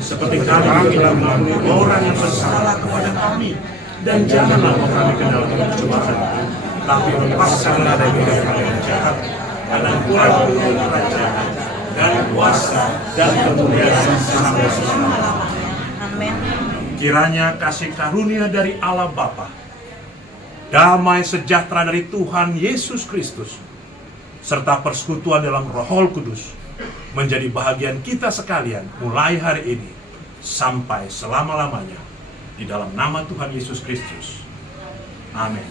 seperti kami telah mengampuni orang yang bersalah kepada kami, dan janganlah membawa kami ke dalam pencobaan, tapi lepaskanlah dari yang jahat. Karena Tuhan kerajaan dan kuasa dan kemuliaan sampai selama-lamanya. Amin. Kiranya kasih karunia dari Allah Bapa, damai sejahtera dari Tuhan Yesus Kristus, serta persekutuan dalam Roh Kudus menjadi bahagian kita sekalian mulai hari ini sampai selama-lamanya, di dalam nama Tuhan Yesus Kristus. Amin.